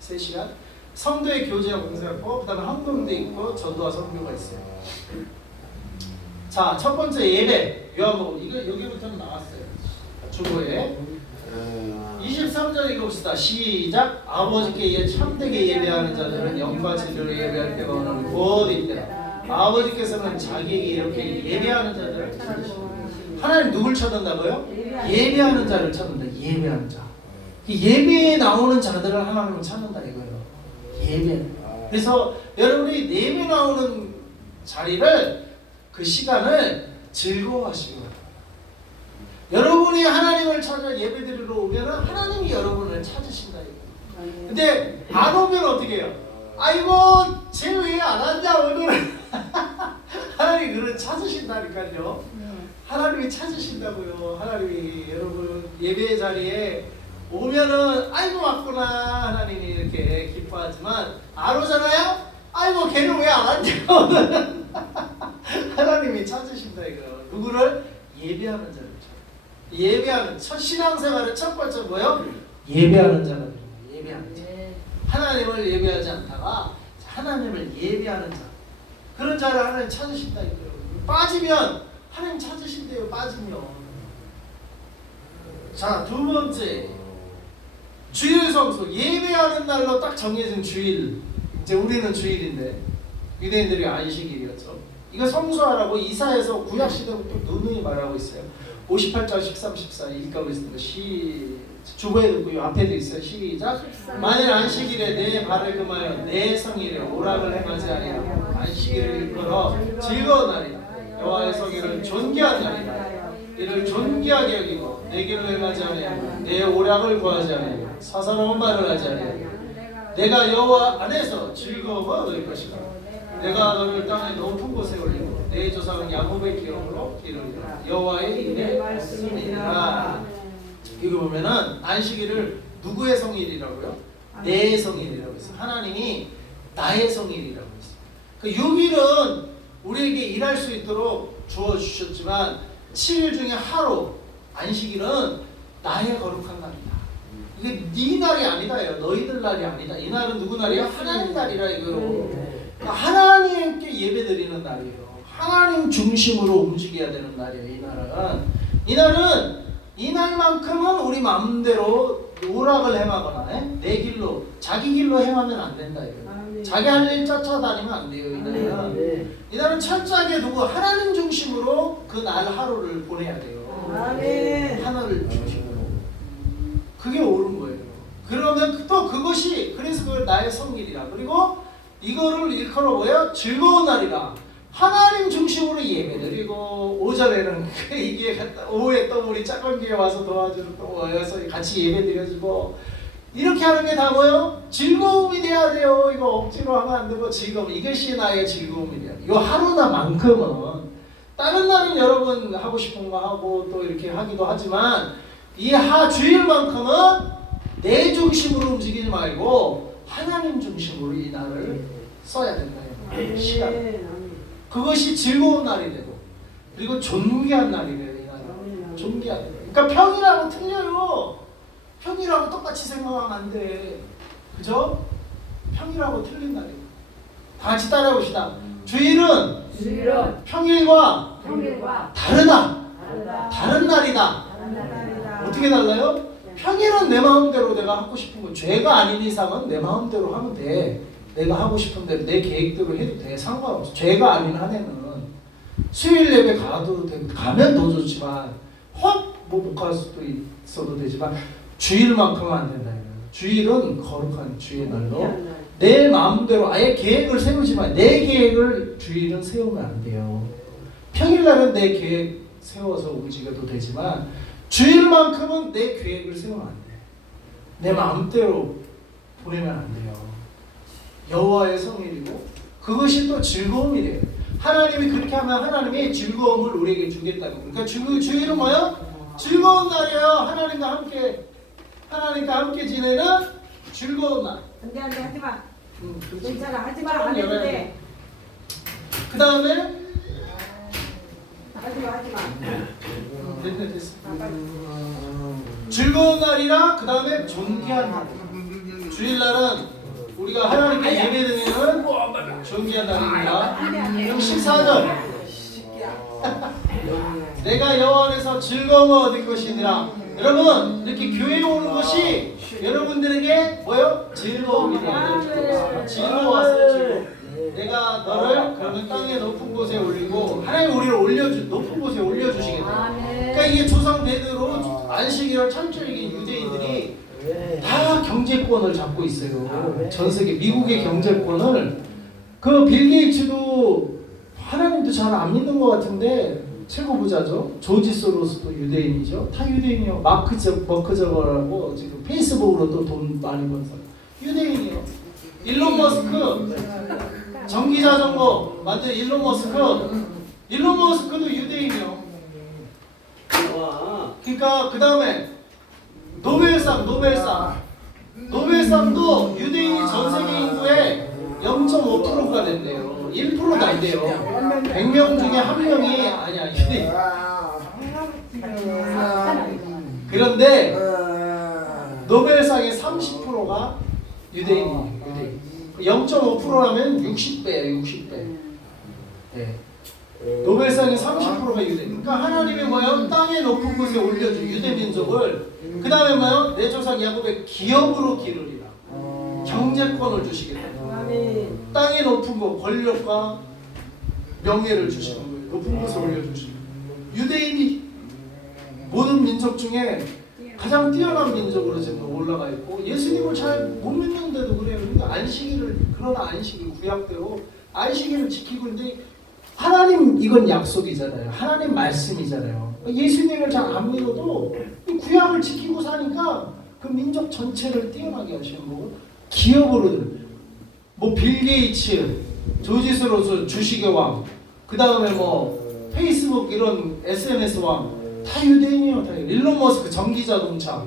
3시간, 성도의 교제와 봉사하고, 그 다음에 헌금도 있고 전도와 선교가 있어요. 자, 첫 번째 예배, 요한복음. 이거 여기부터는 나왔어요. 주보에 23절 읽읍시다. 시작. 아버지께 참되게 예배하는 자들은 영과 진리로 예배할 때가 오는 곧 이때라. 아버지께서는 자기에게 이렇게 예배하는 자들을 찾으시고. 하나님 누굴 찾는다고요? 예배하는 자를 찾는다. 예배하는 자. 예배에 나오는 자들을 하나님은 찾는다 이거예요. 예배. 그래서 여러분이 예배 나오는 자리를, 그 시간을 즐거워하시고, 여러분이 하나님을 찾아 예배드리러 오면 하나님이 여러분을 근데 안 오면 어떻게 해요? 아이고 쟤 왜 안 왔냐 오늘은. 하나님이 그를 찾으신다니까요. 하나님이 찾으신다고요. 하나님이 여러분 예배 자리에 오면은 아이고 왔구나 하나님이 이렇게 기뻐하지만 안 오잖아요. 아이고 걔는 왜 안 왔냐 오늘은. 하나님이 찾으신다 이거. 누구를? 예배하는 자를 찾아. 예배하는 첫 신앙생활의 첫 번째 뭐요? 예배하는 자가 됩니다. 예배하는 자. 하나님을 예배하지 않다가 하나님을 예배하는 자. 그런 자를 하나님 찾으신다 이거예요. 빠지면 하나님 찾으신대요. 빠지면. 자, 두 번째 주일 성수. 예배하는 날로 딱 정해진 주일. 이제 우리는 주일인데 유대인들이 안식일이었죠. 이거 성수하라고 이사야서 구약 시대부터 누누이 말하고 있어요. 58절 13, 14 읽고 있습니다. 주보에 듣고 앞에도 있어요. 시작. 만일 안식일에 내 발을 금하여 내 성일에 오락을 행하지 아니하고 안식일을 일컬어 즐거운 날이다. 여호와의 성일을 존귀한 날이다. 이를 존귀하게 여기고 내 길을 행하지 아니하고 내 오락을 구하지 아니하고 사사로운 말을 하지 아니하고 내가 여호와 안에서 즐거움을 얻을 것이다. 내가 너를 땅의 높은 곳에 올리고 내 조상은 야곱의 기업으로 기르리라. 여호와의 이름의 말씀이니라. 이거 보면은 안식일을 누구의 성일이라고요? 내 성일이라고 했어요. 하나님이 나의 성일이라고 했어요. 그 6일은 우리에게 일할 수 있도록 주어 주셨지만 7일 중에 하루 안식일은 나의 거룩한 날이다. 이게 네 날이 아니다. 너희들 날이 아니다. 이 날은 누구 날이야? 하나님 날이라 이거로. 하나님께 예배드리는 날이에요. 하나님 중심으로 움직여야 되는 날이에요. 이 날은 이 날만큼은 우리 마음대로 오락을 행하거나 내 길로 자기 길로 행하면 안 된다 이거예요. 자기 할 일 쫓아다니면 안 돼요. 이 날은 철저하게 누구 하나님 중심으로 그 날 하루를 보내야 돼요. 하나님을 중심으로. 그게 옳은 거예요. 그러면 또 그것이 그래서 그걸 나의 성일이라. 그리고 이거를 일컬어 뭐예요? 즐거운 날이라. 하나님 중심으로 예배드리고 5절에는 이게 오후에 또 우리 짝꿍교회 와서 도와주러 또 와서 같이 예배드려주고 이렇게 하는 게 다 뭐예요? 즐거움이 돼야 돼요. 이거 억지로 하면 안 되고 즐거움. 이것이 나의 즐거움이래요. 이 하루나만큼은 다른 날은 여러분 하고 싶은 거 하고 또 이렇게 하기도 하지만 이 주일만큼은 내 중심으로 움직이지 말고 하나님 중심으로 이 날을 써야 된다. 시간. 그것이 즐거운 날이 되고 그리고 존귀한 날이 돼요. 이 날은 존귀한 날. 그러니까 평일하고 틀려요. 평일하고 똑같이 생각하면 안 돼. 그죠? 평일하고 틀린 날이에요. 다 같이 따라해봅시다. 주일은 평일과 다르다. 다른 날이다. 어떻게 달라요? 평일은 내 마음대로 내가 하고 싶은 거 죄가 아닌 이상은 내 마음대로 하면 돼. 내가 하고 싶은 대로 내 계획대로 해도 돼. 상관없어. 죄가 아닌 한 해는 수요일 예배 가도 되고 가면 더 좋지만 못 갈 수도 있어도 되지만 주일만큼은 안 된다. 주일은 거룩한 주의 날로 내 마음대로 아예 계획을 세우지만 내 계획을 주일은 세우면 안 돼요. 평일날은 내 계획 세워서 움직여도 되지만 주일만큼은 내 계획을 세우면 안 돼. 내 마음대로 보내면 안 돼요. 여호와의 성일이고 그것이 또 즐거움이래요. 하나님이 그렇게 하면 하나님이 즐거움을 우리에게 주겠다는 거예요. 그러니까 주일은 뭐예요? 즐거운 날이에요. 하나님과 함께 지내는 즐거운 날. 안돼 하지마. 괜찮아 하지마 안 해도 돼. 그 다음에 하지마. 됐어. 즐거운 날이라 그 다음에 존귀한 날. 주일날은 우리가 하나님께 예배드리는 존귀한 날입니다. 그럼 14절 내가 여호와 안에서 즐거움을 얻을 것이니라. 여러분 이렇게 교회에 오는 것이 여러분들에게 뭐요? 즐거움이 돼요. 즐거웠어요. 즐거움. 내가 너를 그러면 땅의 높은 곳에 올리고 하나님 우리를 높은 곳에 올려주시겠다. 그러니까 이게 조상 대대로 안식일을 철저히 유대인들이 다 경제권을 잡고 있어요. 전 세계 미국의 경제권을 그 빌 게이츠도 하나님도 잘 안 믿는 것 같은데 최고 부자죠. 조지 소로스도 유대인이죠. 다 유대인이요. 마크 저거라고 지금 페이스북으로도 돈 많이 번 사람. 유대인이요. 일론 머스크 전기 자전거 만든 일론 머스크도 유대인이요. 그러니까 그 다음에 노벨상도 유대인이 전 세계 인구의 0.5%가 된대요. 1%도 안 돼요. 100명 중에 한 명이 아니야 유대인. 그런데 노벨상의 30%가 유대인이에요. 0.5%라면 60배예요. 60배. 네. 노벨상의 30%가 유대인. 그러니까 하나님이 뭐예요? 땅의 높은 곳에 올려준 유대 민족을 그 다음에 뭐예요? 내 조상 야곱의 기업으로 기르리라. 경제권을 주시겠다. 땅의 높은 곳, 권력과 명예를 주시는 거예요. 높은 곳에 올려주시는 거예요. 유대인이 모든 민족 중에 가장 뛰어난 민족으로 지금 올라가 있고 예수님을 잘 못 믿는데도 그래요. 그러니까 안식일 구약대로 안식일을 지키고 있는데 하나님 이건 약속이잖아요. 하나님 말씀이잖아요. 예수님을 잘 안 믿어도 구약을 지키고 사니까 그 민족 전체를 뛰어나게 하시는 거고 기업으로 뭐 빌 게이츠, 조지 소로스 주식의 왕, 그 다음에 뭐 페이스북 이런 SNS 왕 다 유대인이요. 다 일론 머스크 전기자동차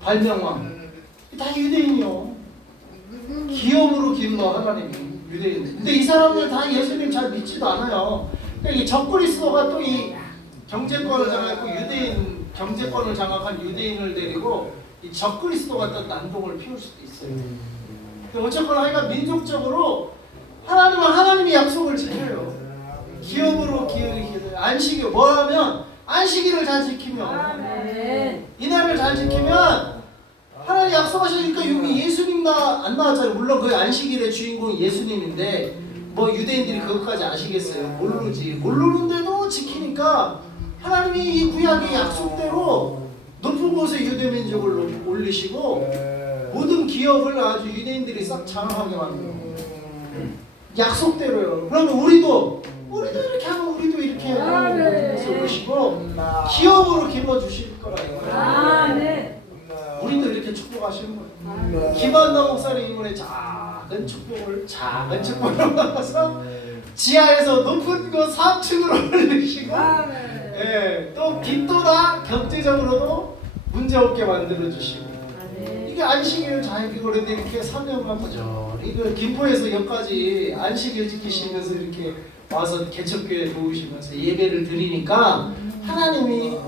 발명왕 다 유대인이요. 기업으로 길러 하나님이 유대인. 근데 이 사람들 다 예수님 잘 믿지도 않아요. 그러니까 이 적그리스도가 또 이 경제권을 장악하고 유대인 경제권을 장악한 유대인을 데리고 이 적그리스도가 또 난동을 피울 수도 있어요. 근데 어쨌거나 하여간 민족적으로 하나님은 하나님의 약속을 지켜요. 기업으로 기르기를 안식일 뭐하면 안식일을 잘 지키면 이날을 잘 지키면 하나님 약속하시니까 여기 예수님 안 나왔잖아요. 물론 그 안식일의 주인공이 예수님인데 뭐 유대인들이 그것까지 아시겠어요? 모르는데도 지키니까 하나님이 이 구약의 약속대로 높은 곳에 유대 민족을 올리시고 모든 기업을 아주 유대인들이 싹 장악하게 만들어요. 약속대로요. 그러면 우리도 이렇게 하면 우리도 이렇게 오시고 기업으로 길러주실 거라니까요. 우리도 이렇게 축복하시는 거예요. 김한나 목사님 이번에 작은 축복을 받아서 지하에서 높은 곳 3층으로 올리시고 또 빚도다 경제적으로도 문제없게 만들어주시고 이게 안식일 잘 그런데 이렇게 사명한 거죠. 이거 김포에서 여기까지 안식일 지키시면서 이렇게 와서 개척교회 도우시면서 예배를 드리니까 하나님이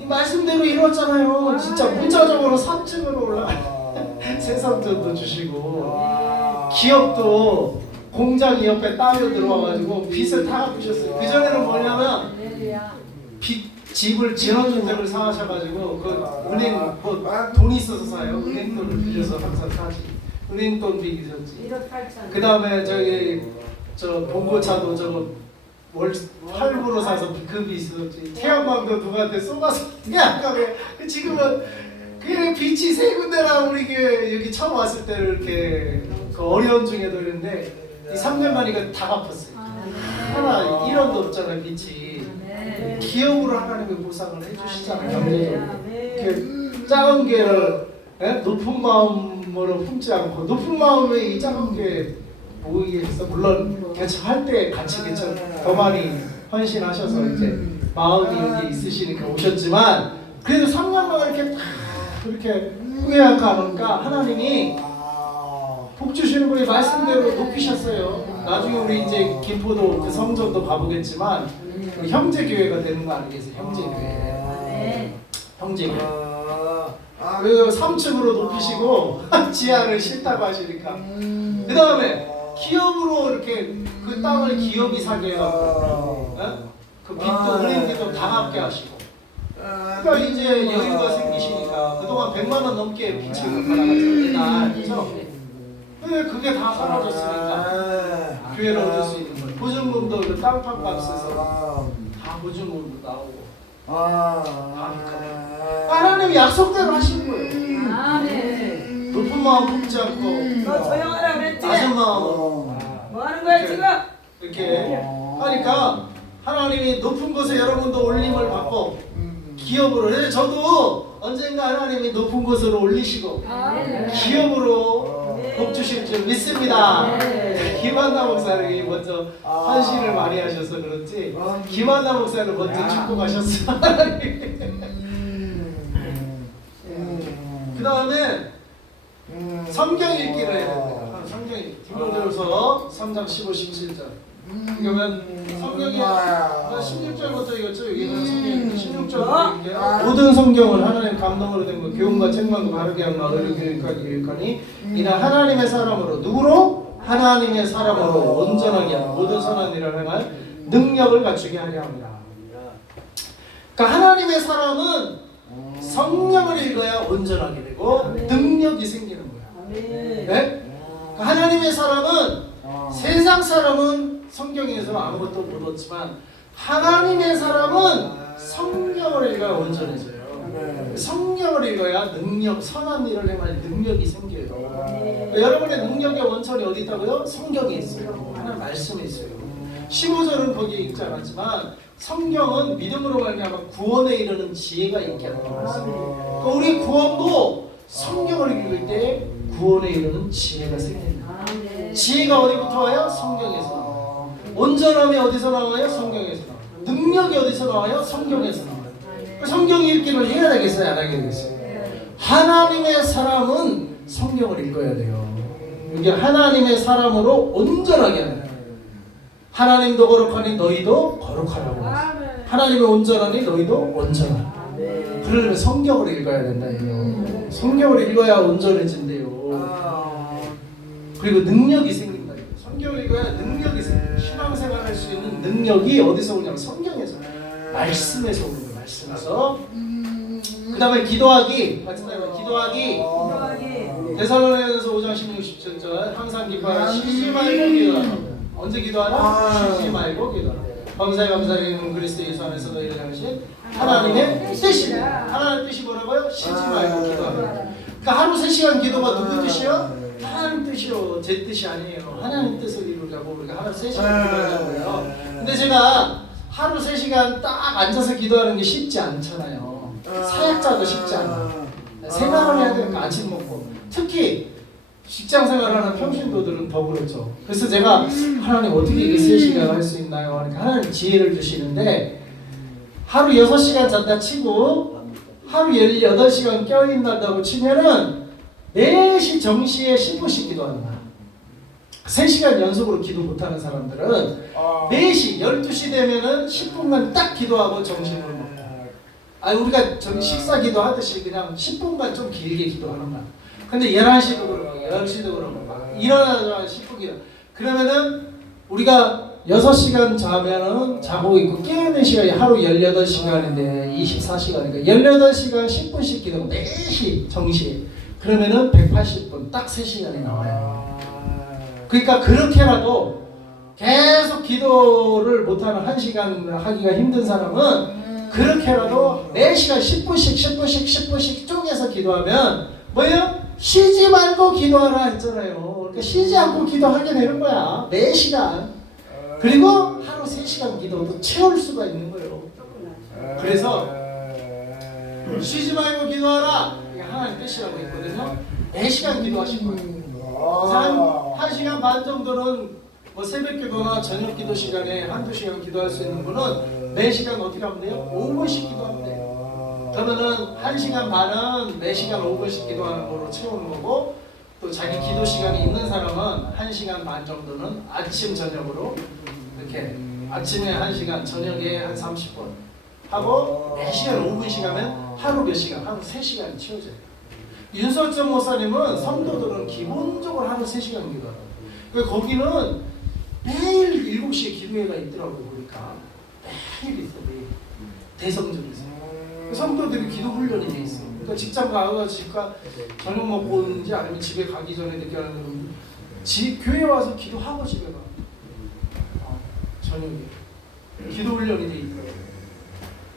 이 말씀대로 이뤘잖아요. 진짜 문자적으로 3층으로 올라가 세상전도 주시고 기업도 공장이 옆에 따로 들어와가지고 빚을 다 갚으셨어요. 그 전에는 뭐냐면 집을 진원주택을 사셔가지고 그 은행 돈이 있어서 사요. 은행 돈을 빌려서 항상 사지. 은행 돈 빌리셨지. 그 다음에 저 봉고차도 저거 할부로 사서 그 빚이 있었지. 태양광도 누구한테 쏘가서 태양광에 지금은 그 빚이 세 군데나 우리 여기 처음 왔을 때 이렇게 그 어려운 중에도 있는데 이 3년 만이니까 다 갚았어요. 하나 1원도 없잖아요 빚이. 기업으로 하나님의 보상을 해주시잖아요. 경제적으로. 작은 교회를 높은 마음으로 품지 않고 높은 마음에 이 작은 교회 모이게 해서 물론 개척할 때 같이 개척 더 많이 헌신하셔서 이제 마음이 여기 있으시니까 오셨지만 그래도 3년간 이렇게 다 그렇게 후회하니까 하나님이 복 주시는 분이 말씀대로 높이셨어요. 나중에 우리 이제 김포도 그 성전도 가보겠지만 그 형제교회가 되는 거 아니겠어요? 형제교회. 그래서 3층으로 높이시고 지하를 싫다고 하시니까 그 다음에 기업으로 이렇게 그 땅을 기업이 사게 해갖고 그 빚도 은행들도 다 갚게 하시고 그러니까 이제 여유가 생기시니까 그동안 100만 원 넘게 빚을 받아갔잖아요. 그렇죠? 근데 그게 다 사라졌으니까 교회를 얻을 수 있는 거예요. 보증금도 그 땅판 값에서 다 보증금도 나오고 하나님이 약속대로 하시는 거예요. 높은 마음 품지 않고 너 조용하라 그랬지? 낮은 마음으로 뭐 하는 거야 지금? 이렇게 하니까 하나님이 높은 곳에 여러분도 올림을 받고 기업으로 그래서 저도 언젠가 하나님이 높은 곳으로 올리시고 기업으로 복 주실 줄 믿습니다. 네. 김한나 목사님이 먼저 헌신을 많이 하셔서 그런지 김한나 목사를 먼저 축복 하셨어. 그 다음에 성경 읽기를 해야 됩니다. 성경 읽기. 디모데후서 3장 15, 17절. 그러면 성경이 16절부터 이거죠. 여기는 성경이 16절부터 읽게요. 모든 성경은 하나님 감동으로 된 것, 교훈과 책망과 바르게 하는 너를 교육하니 이는 하나님의 사람으로 누구로? 하나님의 사람으로 온전하게 하는 모든 선한 일을 행할 능력을 갖추게 하려 합니다. 그러니까 하나님의 사람은 성령을 읽어야 온전하게 되고 능력이 생기는 거야. 네? 그러니까 하나님의 사람은 세상 사람은 성경에서 아무것도 못 얻지만 하나님의 사람은 성령을 읽어야 온전해져요. 성령을 읽어야 능력, 선한 일을 행할 능력이 생겨요. 여러분의 능력의 원천이 어디 있다고요? 성경에 있어요. 하나님 말씀에 있어요. 15절은 거기에 읽지 않았지만 성경은 믿음으로 말미암아 구원에 이르는 지혜가 있게 하는 말씀이에요. 그러니까 우리 구원도 성경을 읽을 때 구원에 이르는 지혜가 생깁니다. 지혜가 어디부터 와요? 성경에서 나와요. 온전함이 어디서 나와요? 성경에서 나와요. 능력이 어디서 나와요? 성경에서 나와요. 성경 읽기를 해야 되겠어요? 안 하게 되겠어요? 하나님의 사람은 성경을 읽어야 돼요. 이게 하나님의 사람으로 온전하게 하는 거예요. 하나님도 거룩하니 너희도 거룩하라고. 하나님이 온전하니 너희도 온전하라. 그러려면 성경을 읽어야 된다. 이거. 성경을 읽어야 온전해진대요. 그리고 능력이 생긴다. 성경을 읽어야 능력이 생겨요. 신앙생활 할 수 있는 능력이 어디서 오냐면 성경에서, 말씀에서 오는 거예요. 말씀에서. 그 다음에 기도하기. 기도하기. 데살로니가서 5장 16, 17절 항상 기뻐하라. 쉬지 말고 기도하라. 언제 기도하라? 쉬지 말고 기도하라. 범사에 감사드리는 그리스도 예수 안에서 너희를 향하신 하나님의 뜻이다. 하나님의 뜻이 뭐라고요? 쉬지 말고 기도하라. 그러니까 하루 3시간 기도가 누구 뜻이요? 하나님 뜻이요. 제 뜻이 아니에요. 하나님 뜻을 이루려고 우리가 하루 3시간 기도하자고요. 근데 제가 하루 3시간 딱 앉아서 기도하는 게 쉽지 않잖아요. 사역자도 쉽지 않아요. 생활을 해야 되니까 아침 먹고. 특히 직장 생활하는 평신도들은 더 그렇죠. 그래서 제가 하나님 어떻게 이게 3시간 할 수 있나요? 하니까 하나님 지혜를 주시는데 하루 6시간 잔다 치고 하루 18시간 껴있는다고 치면은 4시 정시에 10분씩 기도하는 거야. 3시간 연속으로 기도 못하는 사람들은 4시, 12시 되면은 10분간 딱 기도하고 정신을 먹고. 우리가 식사 기도하듯이 그냥 10분간 좀 길게 기도하는 거야. 근데 11시도 그러고 10시도 그러고 막 일어나자마자 10분 기도. 그러면은 우리가 6시간 자면은 자고 있고 깨어있는 시간이 하루 18시간인데 24시간이니까 18시간 10분씩 기도하고 4시 정시에. 그러면은 180분 딱 3시간이 나와요. 그러니까 그렇게라도 계속 기도를 못하는 1시간 하기가 힘든 사람은 그렇게라도 매시간 10분씩 쪼개서 기도하면 뭐예요? 쉬지 말고 기도하라 했잖아요. 그러니까 쉬지 않고 기도하게 되는 거야. 매시간. 그리고 하루 3시간 기도도 채울 수가 있는 거예요. 그래서 쉬지 말고 기도하라. 이게 하나님 뜻이라고 했거든요. 4시간 기도하신 거예요. 한 1시간 반 정도는 뭐 새벽 기도나 저녁 기도 시간에 1-2시간 기도할 수 있는 분은 4시간 어떻게 하면 돼요? 5분씩 기도하면 돼요. 그러면은 1시간 반은 4시간 5분씩 기도하는 거로 채우는 거고, 또 자기 기도 시간이 있는 사람은 1시간 반 정도는 아침 저녁으로 이렇게 아침에 1시간, 저녁에 한 30분 하고 4시간 5분씩 하면 하루 몇 시간? 하루 3시간이 채워져요. 윤석정 목사님은 성도들은 기본적으로 하루 3시간 기도하라고. 거기는 매일 7시에 기도회가 있더라고요. 보니까 매일 있어. 매일. 대성전에서 성도들이 기도 훈련이 돼 있어요. 그러니까 직장 가서 집가 저녁 먹고 오는지 아니면 집에 가기 전에 늦게 하는 교회 와서 기도하고 집에 가. 저녁에 기도 훈련이 돼 있더라고요.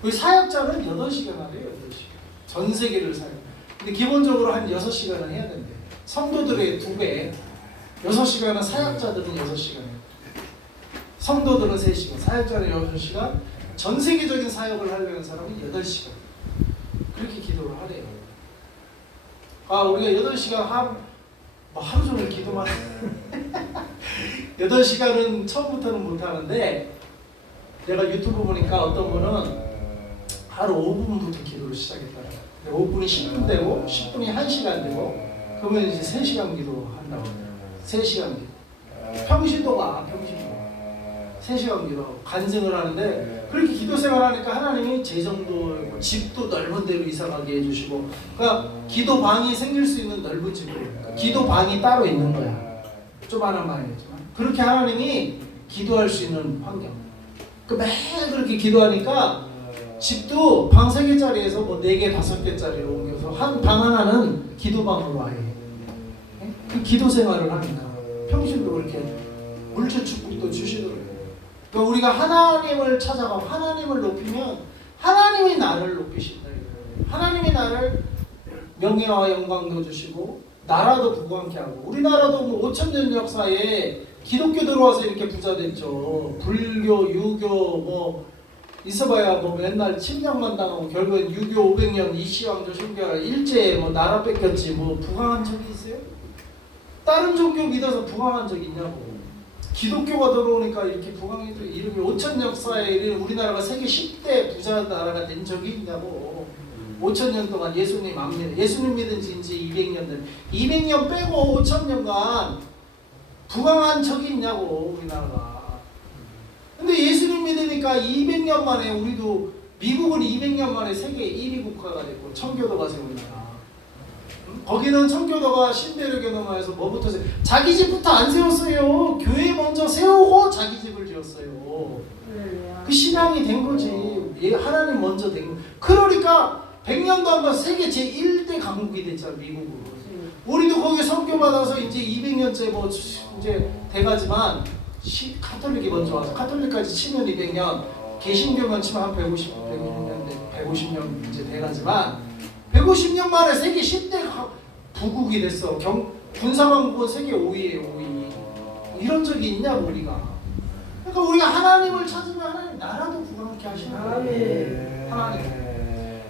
그 사역자는 8시간 하래요. 8시간. 전 세계를 사역. 근데 기본적으로 한 6시간은 해야 된대. 성도들의 2배. 6시간은 사역자들은 6시간이에요. 성도들은 3시간, 사역자는 6시간, 전 세계적인 사역을 하려는 사람은 8시간. 그렇게 기도를 하래요. 우리가 8시간 뭐 하루 종일 기도만 8시간은 처음부터는 못하는데 내가 유튜브 보니까 어떤 분은 하루 5분부터 기도를 시작했더라고요. 5분이 10분 되고 10분이 1시간 되고 그러면 이제 3시간 기도한다고. 3시간 기도. 평신도가 3시간 기도 간증을 하는데 그렇게 기도 생활하니까 하나님이 재정도 집도 넓은 데로 이사가게 해주시고 그러니까 기도 방이 생길 수 있는 넓은 집으로 기도 방이 따로 있는 거야. 조그마한 방이지만 그렇게 하나님이 기도할 수 있는 환경. 그 매일 그렇게 기도하니까 집도 방 3개짜리에서 뭐 4개, 5개짜리로 옮겨서 한 방 하나는 기도방으로 아예 그 기도 생활을 하니까 평신도 그렇게 물질 축복도 주시더라고요. 그러니까 우리가 하나님을 찾아가고 하나님을 높이면 하나님이 나를 높이신다. 하나님이 나를 명예와 영광도 주시고 나라도 부강케 하고 우리나라도 뭐 5,000년 역사에 기독교 들어와서 이렇게 부자 됐죠. 불교, 유교 뭐 있어봐야 뭐 맨날 침략만 당하고 결국엔 유교 500년 이시왕조 신교가 일제 뭐 나라 뺏겼지 뭐 부강한 적이 있어요? 다른 종교 믿어서 부강한 적이 있냐고. 기독교가 들어오니까 이렇게 부강해도 이름이 5천 역사에 우리나라가 세계 10대 부자 나라가 된 적이 있냐고. 5,000년 동안 예수님 안 믿어. 예수님 믿은 지 이제 200년 된 200년 빼고 5,000년간 부강한 적이 있냐고 우리나라가. 근데 예수님 믿으니까 200년 만에 우리도 미국은 200년 만에 세계 1위 국가가 됐고 청교도가 세운 나라. 거기는 청교도가 신대륙에 넘어와서 뭐부터 자기 집부터 안 세웠어요. 교회 먼저 세우고 자기 집을 지었어요. 그 신앙이 된 거지. 하나님 먼저 된 거. 그러니까 100년도 안 가서 세계 제1대 강국이 됐잖아 미국으로. 우리도 거기 선교 받아서 이제 200년째 뭐 이제 돼가지만 카톨릭이 먼저 와서 카톨릭까지 치면 200년, 개신교만 치면 한 150년 이제 돼가지만 150년 만에 세계 10대 부국이 됐어. 군사왕국은 세계 5위예요, 5위. 이런 적이 있냐고 우리가. 그러니까 우리가 하나님을 찾으면 하나님 나라도 부강케 하시는 거예요. 하나님.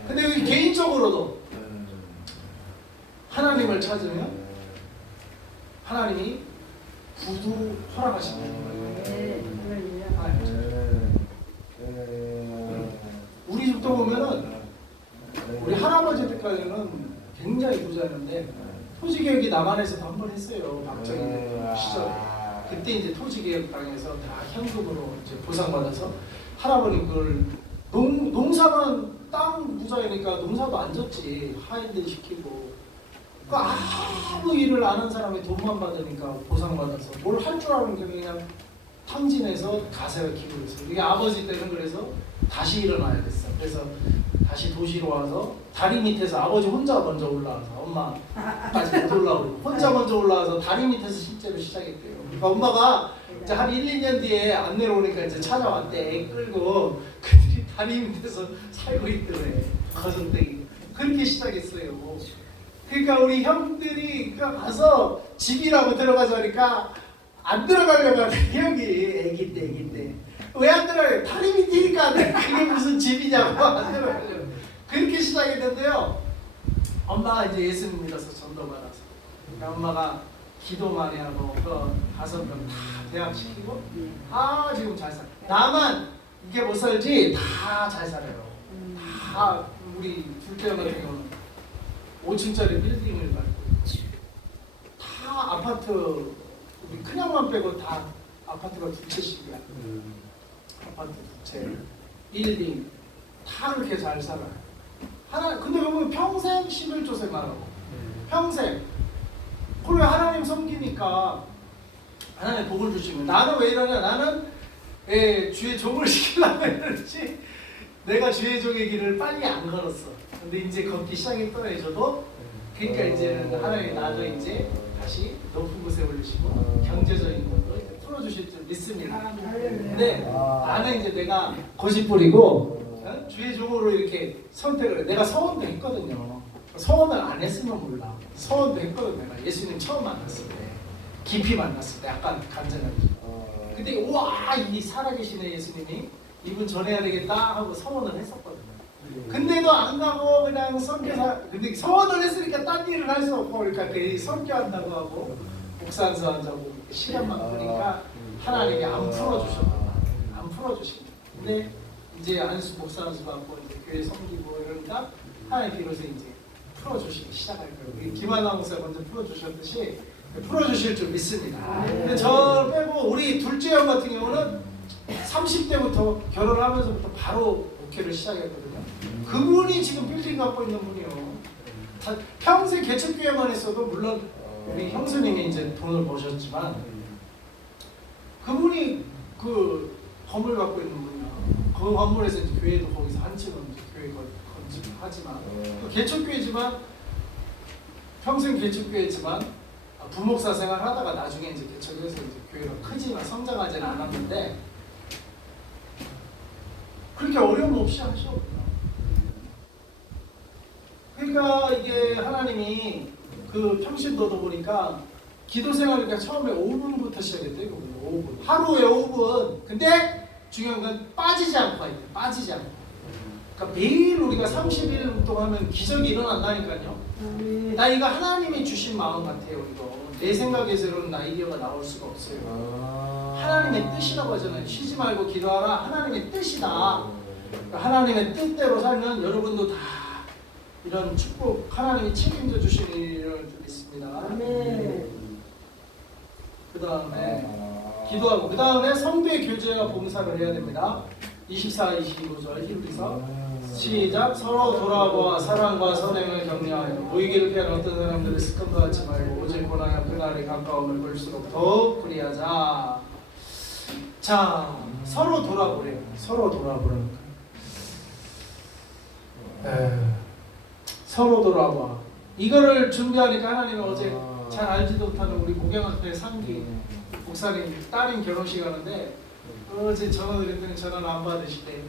근데 여기 개인적으로도 하나님을 찾으면 하나님이 부도 허락하신다는 거예요. 우리 집도 보면은 우리 할아버지 때까지는 굉장히 부자였는데 토지개혁이 남한에서도 한 번 했어요. 박정희 대통령 시절에. 그때 이제 토지개혁당에서 다 현금으로 이제 보상받아서 할아버지 그걸 농사만 땅 부자이니까 농사도 안 졌지. 하인들 시키고. 그러니까 아무 일을 안 한 사람이 돈만 받으니까 보상받아서 뭘 할 줄 아는 게 그냥 탕진해서 가세가 기부했어. 이게 아버지 때는 그래서 다시 일어나야 됐어. 그래서 다시 도시로 와서 다리 밑에서 아버지 혼자 먼저 올라와서 엄마까지 못 올라오고 혼자 먼저 올라와서 다리 밑에서 실제로 시작했대요. 그러니까 엄마가 이제 한 1, 2년 뒤에 안 내려오니까 이제 찾아왔대. 애 끌고 그들이 다리 밑에서 살고 있더래. 거전댁이. 그렇게 시작했어요. 그러니까 우리 형들이 가서 집이라고 들어가자니까 안 들어가려고 하는 형이 애기 때 왜 안 들어가요? 다리 밑이니까 그게 무슨 집이냐고 안 들어가려고 그렇게 시작했는데요. 엄마가 이제 예수님 믿어서 전도받아서 그러니까 엄마가 기도 많이 하고 그 5명 다 대학시키고 다 지금 잘 살아. 나만 이게 못 살지 다 잘 살아요. 다 우리 둘째 같은 경우는 5층짜리 빌딩을 갖고 다 아파트 우리 큰형만 빼고 다 아파트가 2채씩이야. 아파트 2채, 빌딩 다 그렇게 잘 살아요. 근데 여러분 평생 11조 생활하고 평생 그래 하나님 섬기니까 하나님 복을 주시면 나는 왜 이러냐. 나는 왜 주의 종을 시키려고 했지 내가 주의 종의 길을 빨리 안 걸었어. 근데 이제 걷기 시작했더니 저도 그러니까 이제는 하나님 나도 이제 다시 높은 곳에 올리시고 경제적인 것도 풀어주실 줄 믿습니다. 근데 나는 이제 내가 고집 부리고 주의 종으로 이렇게 선택을 해. 내가 서원도 했거든요. 서원을 안 했으면 몰라. 서원도 했거든. 내가 예수님 처음 만났을 때 깊이 만났을 때 약간 간절하게 근데 우와 이 살아계시네 예수님이 이분 전해야 되겠다 하고 서원을 했었거든요. 근데도 안 가고 그냥 선교사 근데 서원을 했으니까 딴 일을 할 할수 없고 그러니까 그 설교한다고 하고 목사한서 한다고 시간 많으니까 하나님이 안 풀어주셨다. 안 풀어주십니다. 근데 이제 안수 목사 안수 받고 이제 교회 섬기고 이러니까 하나님 비로소 이제 풀어주시기 시작할 거예요. 우리 김하나 목사 먼저 풀어주셨듯이 풀어주실 줄 믿습니다. 근데 저 빼고 우리 둘째 형 같은 경우는 30대부터 결혼하면서부터 바로 목회를 시작했거든요. 그분이 지금 빌딩 갖고 있는 분이요. 평생 개척교회만 했어도 물론 우리 형수님이 이제 돈을 버셨지만 그분이 그 건물 갖고 있는 분이야. 그 건물에서 이제 교회도 거기서 한 채는 교회 건축하지만 개척교회지만 평생 개척교회지만 부목사 생활 하다가 나중에 이제 개척해서 이제 교회가 크지만 성장하지는 않았는데 그렇게 어려움 없이 하셨구나. 그러니까 이게 하나님이 그 평신도도 보니까 기도 생활이니까 처음에 5분부터 시작했대요. 5분. 하루에 5분. 근데 중요한 건 빠지지 않고 해야 돼. 빠지지 않고. 그러니까 매일 우리가 30일 운동하면 기적이 일어난다니까요. 나 이거 하나님이 주신 마음 같아요. 이거 내 생각에서는 아이디어가 나올 수가 없어요. 하나님의 뜻이라고 하잖아요. 쉬지 말고 기도하라. 하나님의 뜻이다. 그러니까 하나님의 뜻대로 살면 여러분도 다 이런 축복 하나님이 책임져 주시리를 좀 믿습니다. 그 다음에 기도하고 그 다음에 성도의 교제와 봉사를 해야 됩니다. 24, 25절 히브리서 시작. 서로 돌아보아 사랑과 선행을 격려하여 모이기를 피하는 어떤 사람들을 습관과 같이 말고 오직 고난과 그날의 가까움을 볼수록 더욱 그리하자. 자, 서로 돌아보래요. 서로 돌아보라니까. 서로 돌아봐. 이거를 준비하니까 하나님은 어제 잘 알지도 못하는 우리 목양학교의 상기 목사님 딸인 결혼식 하는데 어제 전화를 했더니 전화를 안 받으시대.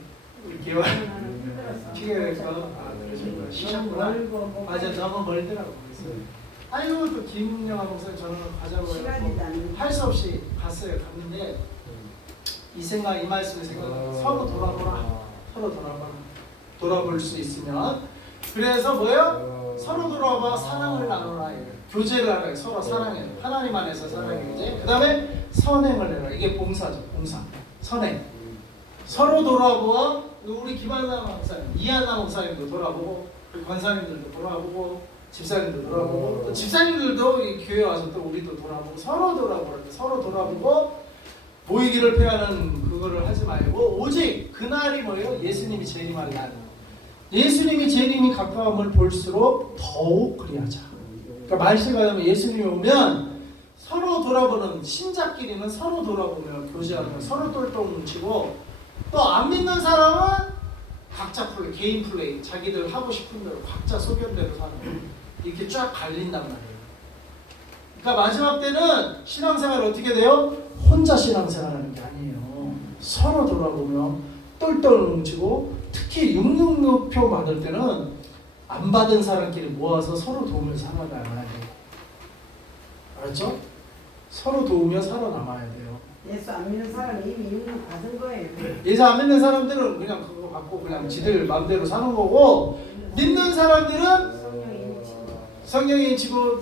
우리 개월 피해서 그러시구나. 쉬셨구나. 맞아, 너무 멀더라고. 그래서 아이고 또 김영아 목사님 전화를 가자고 해서 할 수 없이 갔어요. 갔는데 이 생각, 이 말씀을 생각. 서로 돌아보라. 서로 돌아보라. 돌아볼 수 있으면 그래서 뭐예요? 서로 돌아봐 사랑을 나누라. 교제를 하라. 서로 사랑해. 하나님 안에서 사랑해. 이제 그 다음에 선행을 해라. 이게 봉사죠. 봉사. 선행. 서로 돌아보아 우리 김한나 목사님, 이한나 목사님도 돌아보고 권사님들도 돌아보고 집사님도 돌아보고 또 집사님들도 이 교회 와서 또 우리도 돌아보고 서로 돌아보라. 서로 돌아보고 모이기를 피하는 그거를 하지 말고 오직 그날이 뭐예요? 예수님이 재림할 날. 예수님이 재림이 가까움을 볼수록 더욱 그리하자. 그러니까 말씀을 하면 예수님이 오면 서로 돌아보는 신자끼리는 서로 돌아보며 교제하며 서로 똘똘 뭉치고 또 안 믿는 사람은 각자 플레이, 개인 플레이, 자기들 하고 싶은 대로 각자 소견대로 사는 이렇게 쫙 갈린단 말이에요. 그러니까 마지막 때는 신앙생활 어떻게 돼요? 혼자 신앙생활하는 게 아니에요. 서로 돌아보며 똘똘 뭉치고 특히 666표 받을 때는 안 받은 사람끼리 모아서 서로 도우며 살아나야 돼요. 알았죠? 서로 도우며 살아남아야 돼요. 예수 안 믿는 사람이 이미 육육 받은 거예요. 예수 안 믿는 사람들은 그냥 그거 갖고 그냥 지들 마음대로 사는 거고 믿는 사람들은 성령이 인치고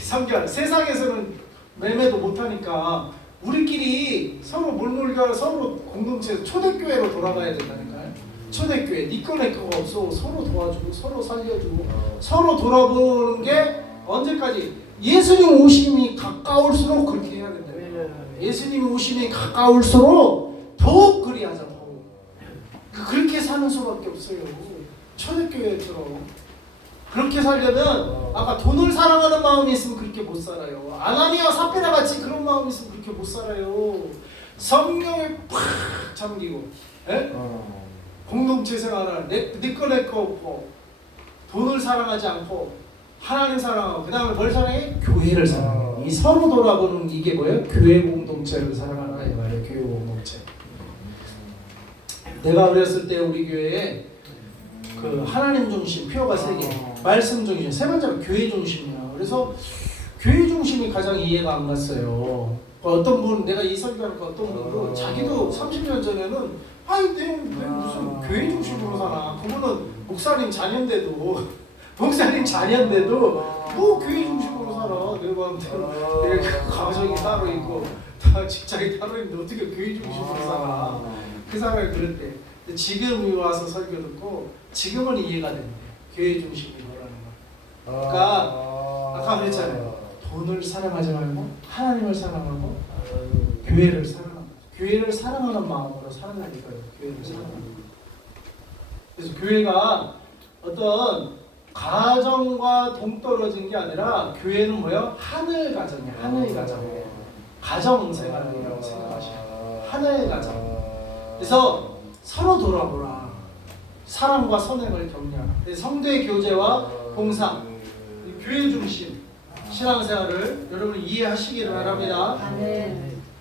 성결. 세상에서는 매매도 못하니까 우리끼리 서로 물물교 서로 공동체 초대교회로 돌아가야 된다니까요. 초대교회 니꺼 내꺼가 없어. 서로 도와주고 서로 살려주고 서로 돌아보는 게 언제까지? 예수님 오심이 가까울수록 그렇게 해야 된다. 예수님 오심이 가까울수록 더욱 그리하자. 더욱 그렇게 사는 수밖에 없어요. 초대교회처럼 그렇게 살려면 아까 돈을 사랑하는 마음이 있으면 그렇게 못 살아요. 아나니아와 삽비라 같이 그런 마음이 있으면 그렇게 못 살아요. 성령에 팍 잠기고 공동체 생활을 내꺼 없고 돈을 사랑하지 않고 하나님 사랑하고 그 다음에 뭘 사랑해? 교회를 사랑해. 이 서로 돌아보는 이게 뭐예요? 교회 공동체를 사랑하라 이 말이에요. 교회 공동체. 내가 어렸을 때 우리 교회에 그 하나님 중심 표어가 3개, 말씀 중심, 세 번째가 교회 중심이야. 그래서 교회 중심이 가장 이해가 안 갔어요. 어떤 분, 내가 이 설교하니까 어떤 분도 자기도 30년 전에는 아이 내 무슨 교회 중심으로 사나. 그분은 목사님 자녀인데도 목사님 자녀인데도 뭐 교회 중심으로 살아. 내가 마음대로 내가 가정이 따로 있고 다 직장이 따로 있는데 어떻게 교회 중심으로 살아. 그 사람이 그랬대. 근데 지금 와서 설교 듣고 지금은 이해가 된대. 교회 중심이 뭐라는 거. 그러니까 아까 그랬잖아요. 돈을 사랑하지 말고 하나님을 사랑하고 교회를 사랑하고 교회를 사랑하는 마음으로 살아가니까요. 교회를 사랑하는. 그래서 교회가 어떤 가정과 동떨어진 게 아니라 교회는 뭐예요? 하늘 가정이에요. 하늘 가정이에요. 가정 생활이라고 생각하셔요. 하늘 가정. 그래서 서로 돌아보라. 사랑과 선행을 격려하라. 성도의 교제와 봉사, 교회 중심 신앙생활을 여러분 이해하시기를 바랍니다.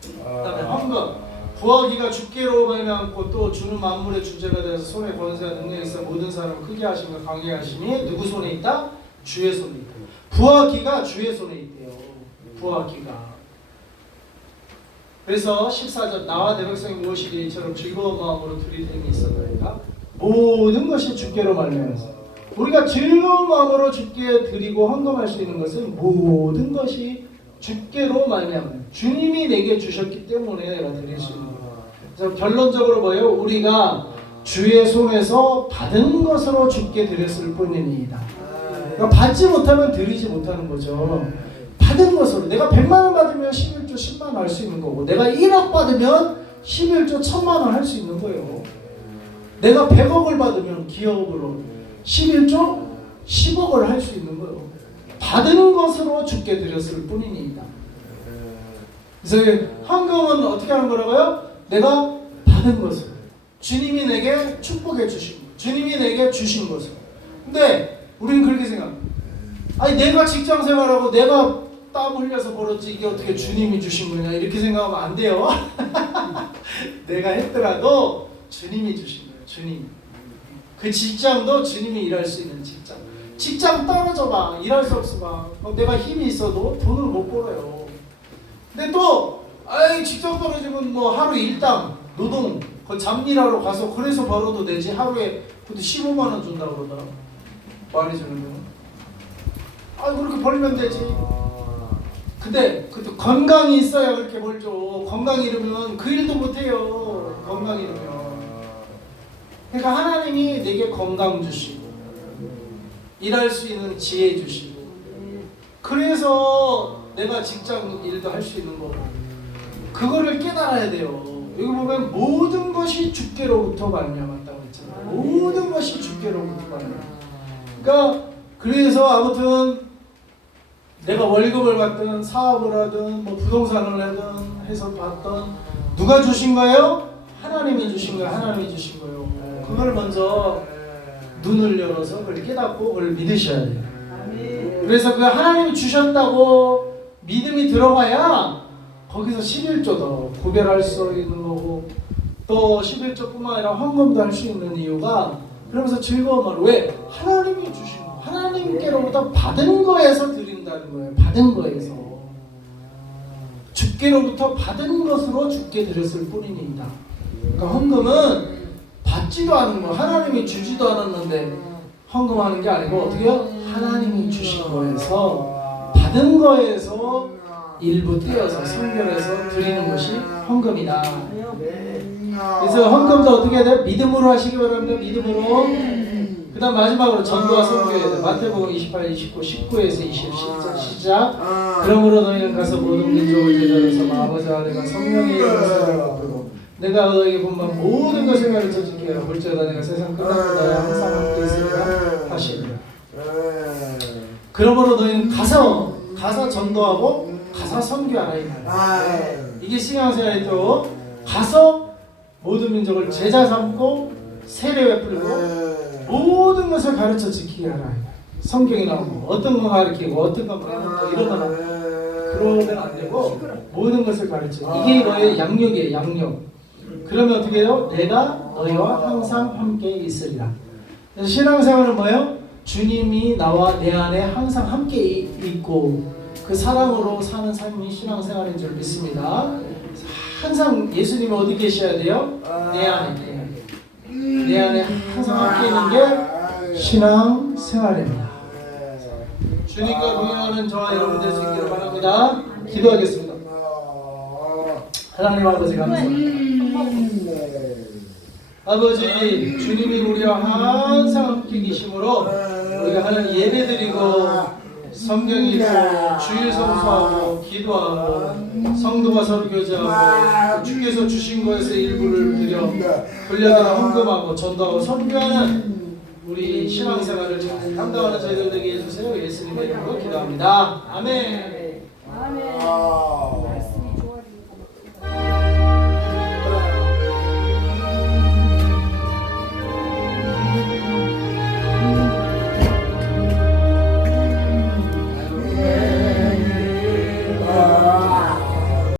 그다음에 헌금. 부하기가 주께로 말미암고 또 주는 만물의 주제가 되어서 손에 권세와 능력이 있어 모든 사람을 크게 하시며 강하게 하시니 누구 손에 있다? 주의 손에 있다. 부하기가 주의 손에 있대요. 부하기가. 그래서 14절 나와 내 백성이 무엇이기에 이처럼 즐거운 마음으로 들이대니 있었나이까 모든 것이 주께로 말미암아서 우리가 즐거운 마음으로 주께 드리고 헌금할 수 있는 것은 모든 것이 주께로 말미암아 주님이 내게 주셨기 때문에 내가 드릴 수 있는 거예요. 그래서 결론적으로 뭐예요? 우리가 주의 손에서 받은 것으로 주께 드렸을 뿐입니다. 그러니까 받지 못하면 드리지 못하는 거죠. 받은 것으로 내가 100만 원 받으면 11조 10만 원 할 수 있는 거고 내가 1억 받으면 11조 1000만 원 할 수 있는 거예요. 내가 100억을 받으면 기업으로 11조 10억을 할 수 있는 거예요. 받은 것으로 주께 드렸을 뿐입니다. 그래서 헌금은 어떻게 하는 거라고요? 내가 받은 것으로 주님이 내게 축복해 주신 것, 주님이 내게 주신 것으로. 근데 우리는 그렇게 생각합니다. 아니 내가 직장 생활하고 내가 땀 흘려서 벌었지 이게 어떻게 주님이 주신 거냐 이렇게 생각하면 안 돼요. 내가 했더라도 주님이 주신 거예요. 주님. 그 직장도 주님이 일할 수 있는 직장. 직장 떨어져 봐. 일할 수 없어 봐. 내가 힘이 있어도 돈을 못 벌어요. 근데 또 직장 떨어지면 뭐 하루 일당 노동 그 잡일하러 가서 그래서 벌어도 되지. 하루에 그것도 15만 원 준다고 그러더라. 많이 주는 거는. 그렇게 벌면 되지. 근데 그것도 건강이 있어야 그렇게 벌죠. 건강 잃으면 그 일도 못 해요. 건강 잃으면. 그러니까 하나님이 내게 건강 주시고 일할 수 있는 지혜 주시고 그래서 내가 직장 일도 할 수 있는 거고 그거를 깨달아야 돼요. 여기 보면 모든 것이 주께로부터 말미암았다고 했잖아요. 모든 것이 주께로부터 말미암았다. 그러니까 그래서 아무튼 내가 월급을 받든 사업을 하든 뭐 부동산을 하든 해서 받든 누가 주신 거예요? 하나님이 주신 거예요. 하나님이 주신 거예요. 그걸 먼저 눈을 열어서 그걸 깨닫고 그걸 믿으셔야 돼요. 그래서 그 하나님이 주셨다고 믿음이 들어가야 거기서 11조도 구별할 수 있는 거고 또 11조뿐만 아니라 헌금도 할 수 있는 이유가 그러면서 즐거움을 왜? 하나님이 주신 거 하나님께로부터 받은 거에서 드린다는 거예요. 받은 거에서 주께로부터 받은 것으로 주께 드렸을 뿐입니다. 그러니까 헌금은 받지도 않은 거 하나님이 주지도 않았는데 헌금하는 게 아니고 어떻게 해요? 하나님이 주신 거에서 받은 거에서 일부 떼어서 선별해서 드리는 것이 헌금이다. 그래서 헌금도 어떻게 해야 돼요? 믿음으로 하시기 바랍니다. 믿음으로. 그 다음 마지막으로 전도와 선교해야 돼요. 마태복음 28, 29, 19에서 20 시작. 그러므로 너희는 가서 모든 민족을 제자로 삼아 아버지와 내가 성령의 이름으로 베푸고 내가 너에게 본만 모든 것을 가르쳐 줄게 하라. 볼지어다 내가 세상 끝날까지 너희와 항상 함께 있으리라 하시니라. 그러므로 너희는 가서 전도하고 가서 선교하라. 이게 신앙생활이 또 가서 모든 민족을 제자 삼고 세례 베풀고 모든 것을 가르쳐 지키게 하라. 성경이 나오고 어떤 거 가르치고 어떤 거 이러거나 그러면 안 되고 모든 것을 가르쳐. 이게 너의 양육이에요. 양육. 그러면 어떻게 해요? 내가 너희와 항상 함께 있으리라. 그래서 신앙생활은 뭐예요? 주님이 나와 내 안에 항상 함께 있고 그 사랑으로 사는 삶이 신앙생활인 줄 믿습니다. 항상 예수님이 어디 계셔야 돼요? 내 안에 항상 함께 있는 게 신앙생활입니다. 주님과 동행하는 저와 여러분 될 수 있기를 바랍니다. 기도하겠습니다. 하나님 아버지 감사합니다. 아버지 주님이 우리와 항상 함께 계심으로 우리가 하나님 예배드리고 성경 읽고 주일 성수하고 기도하고 성도가 설교자하고 주께서 주신 것에서 일부를 드려 돌려드려 헌금하고 전도하고 선교하는 우리 신앙생활을 잘 감당하는 저희들 되게 해주세요. 예수님의 이름으로 기도합니다. 아멘. 아멘.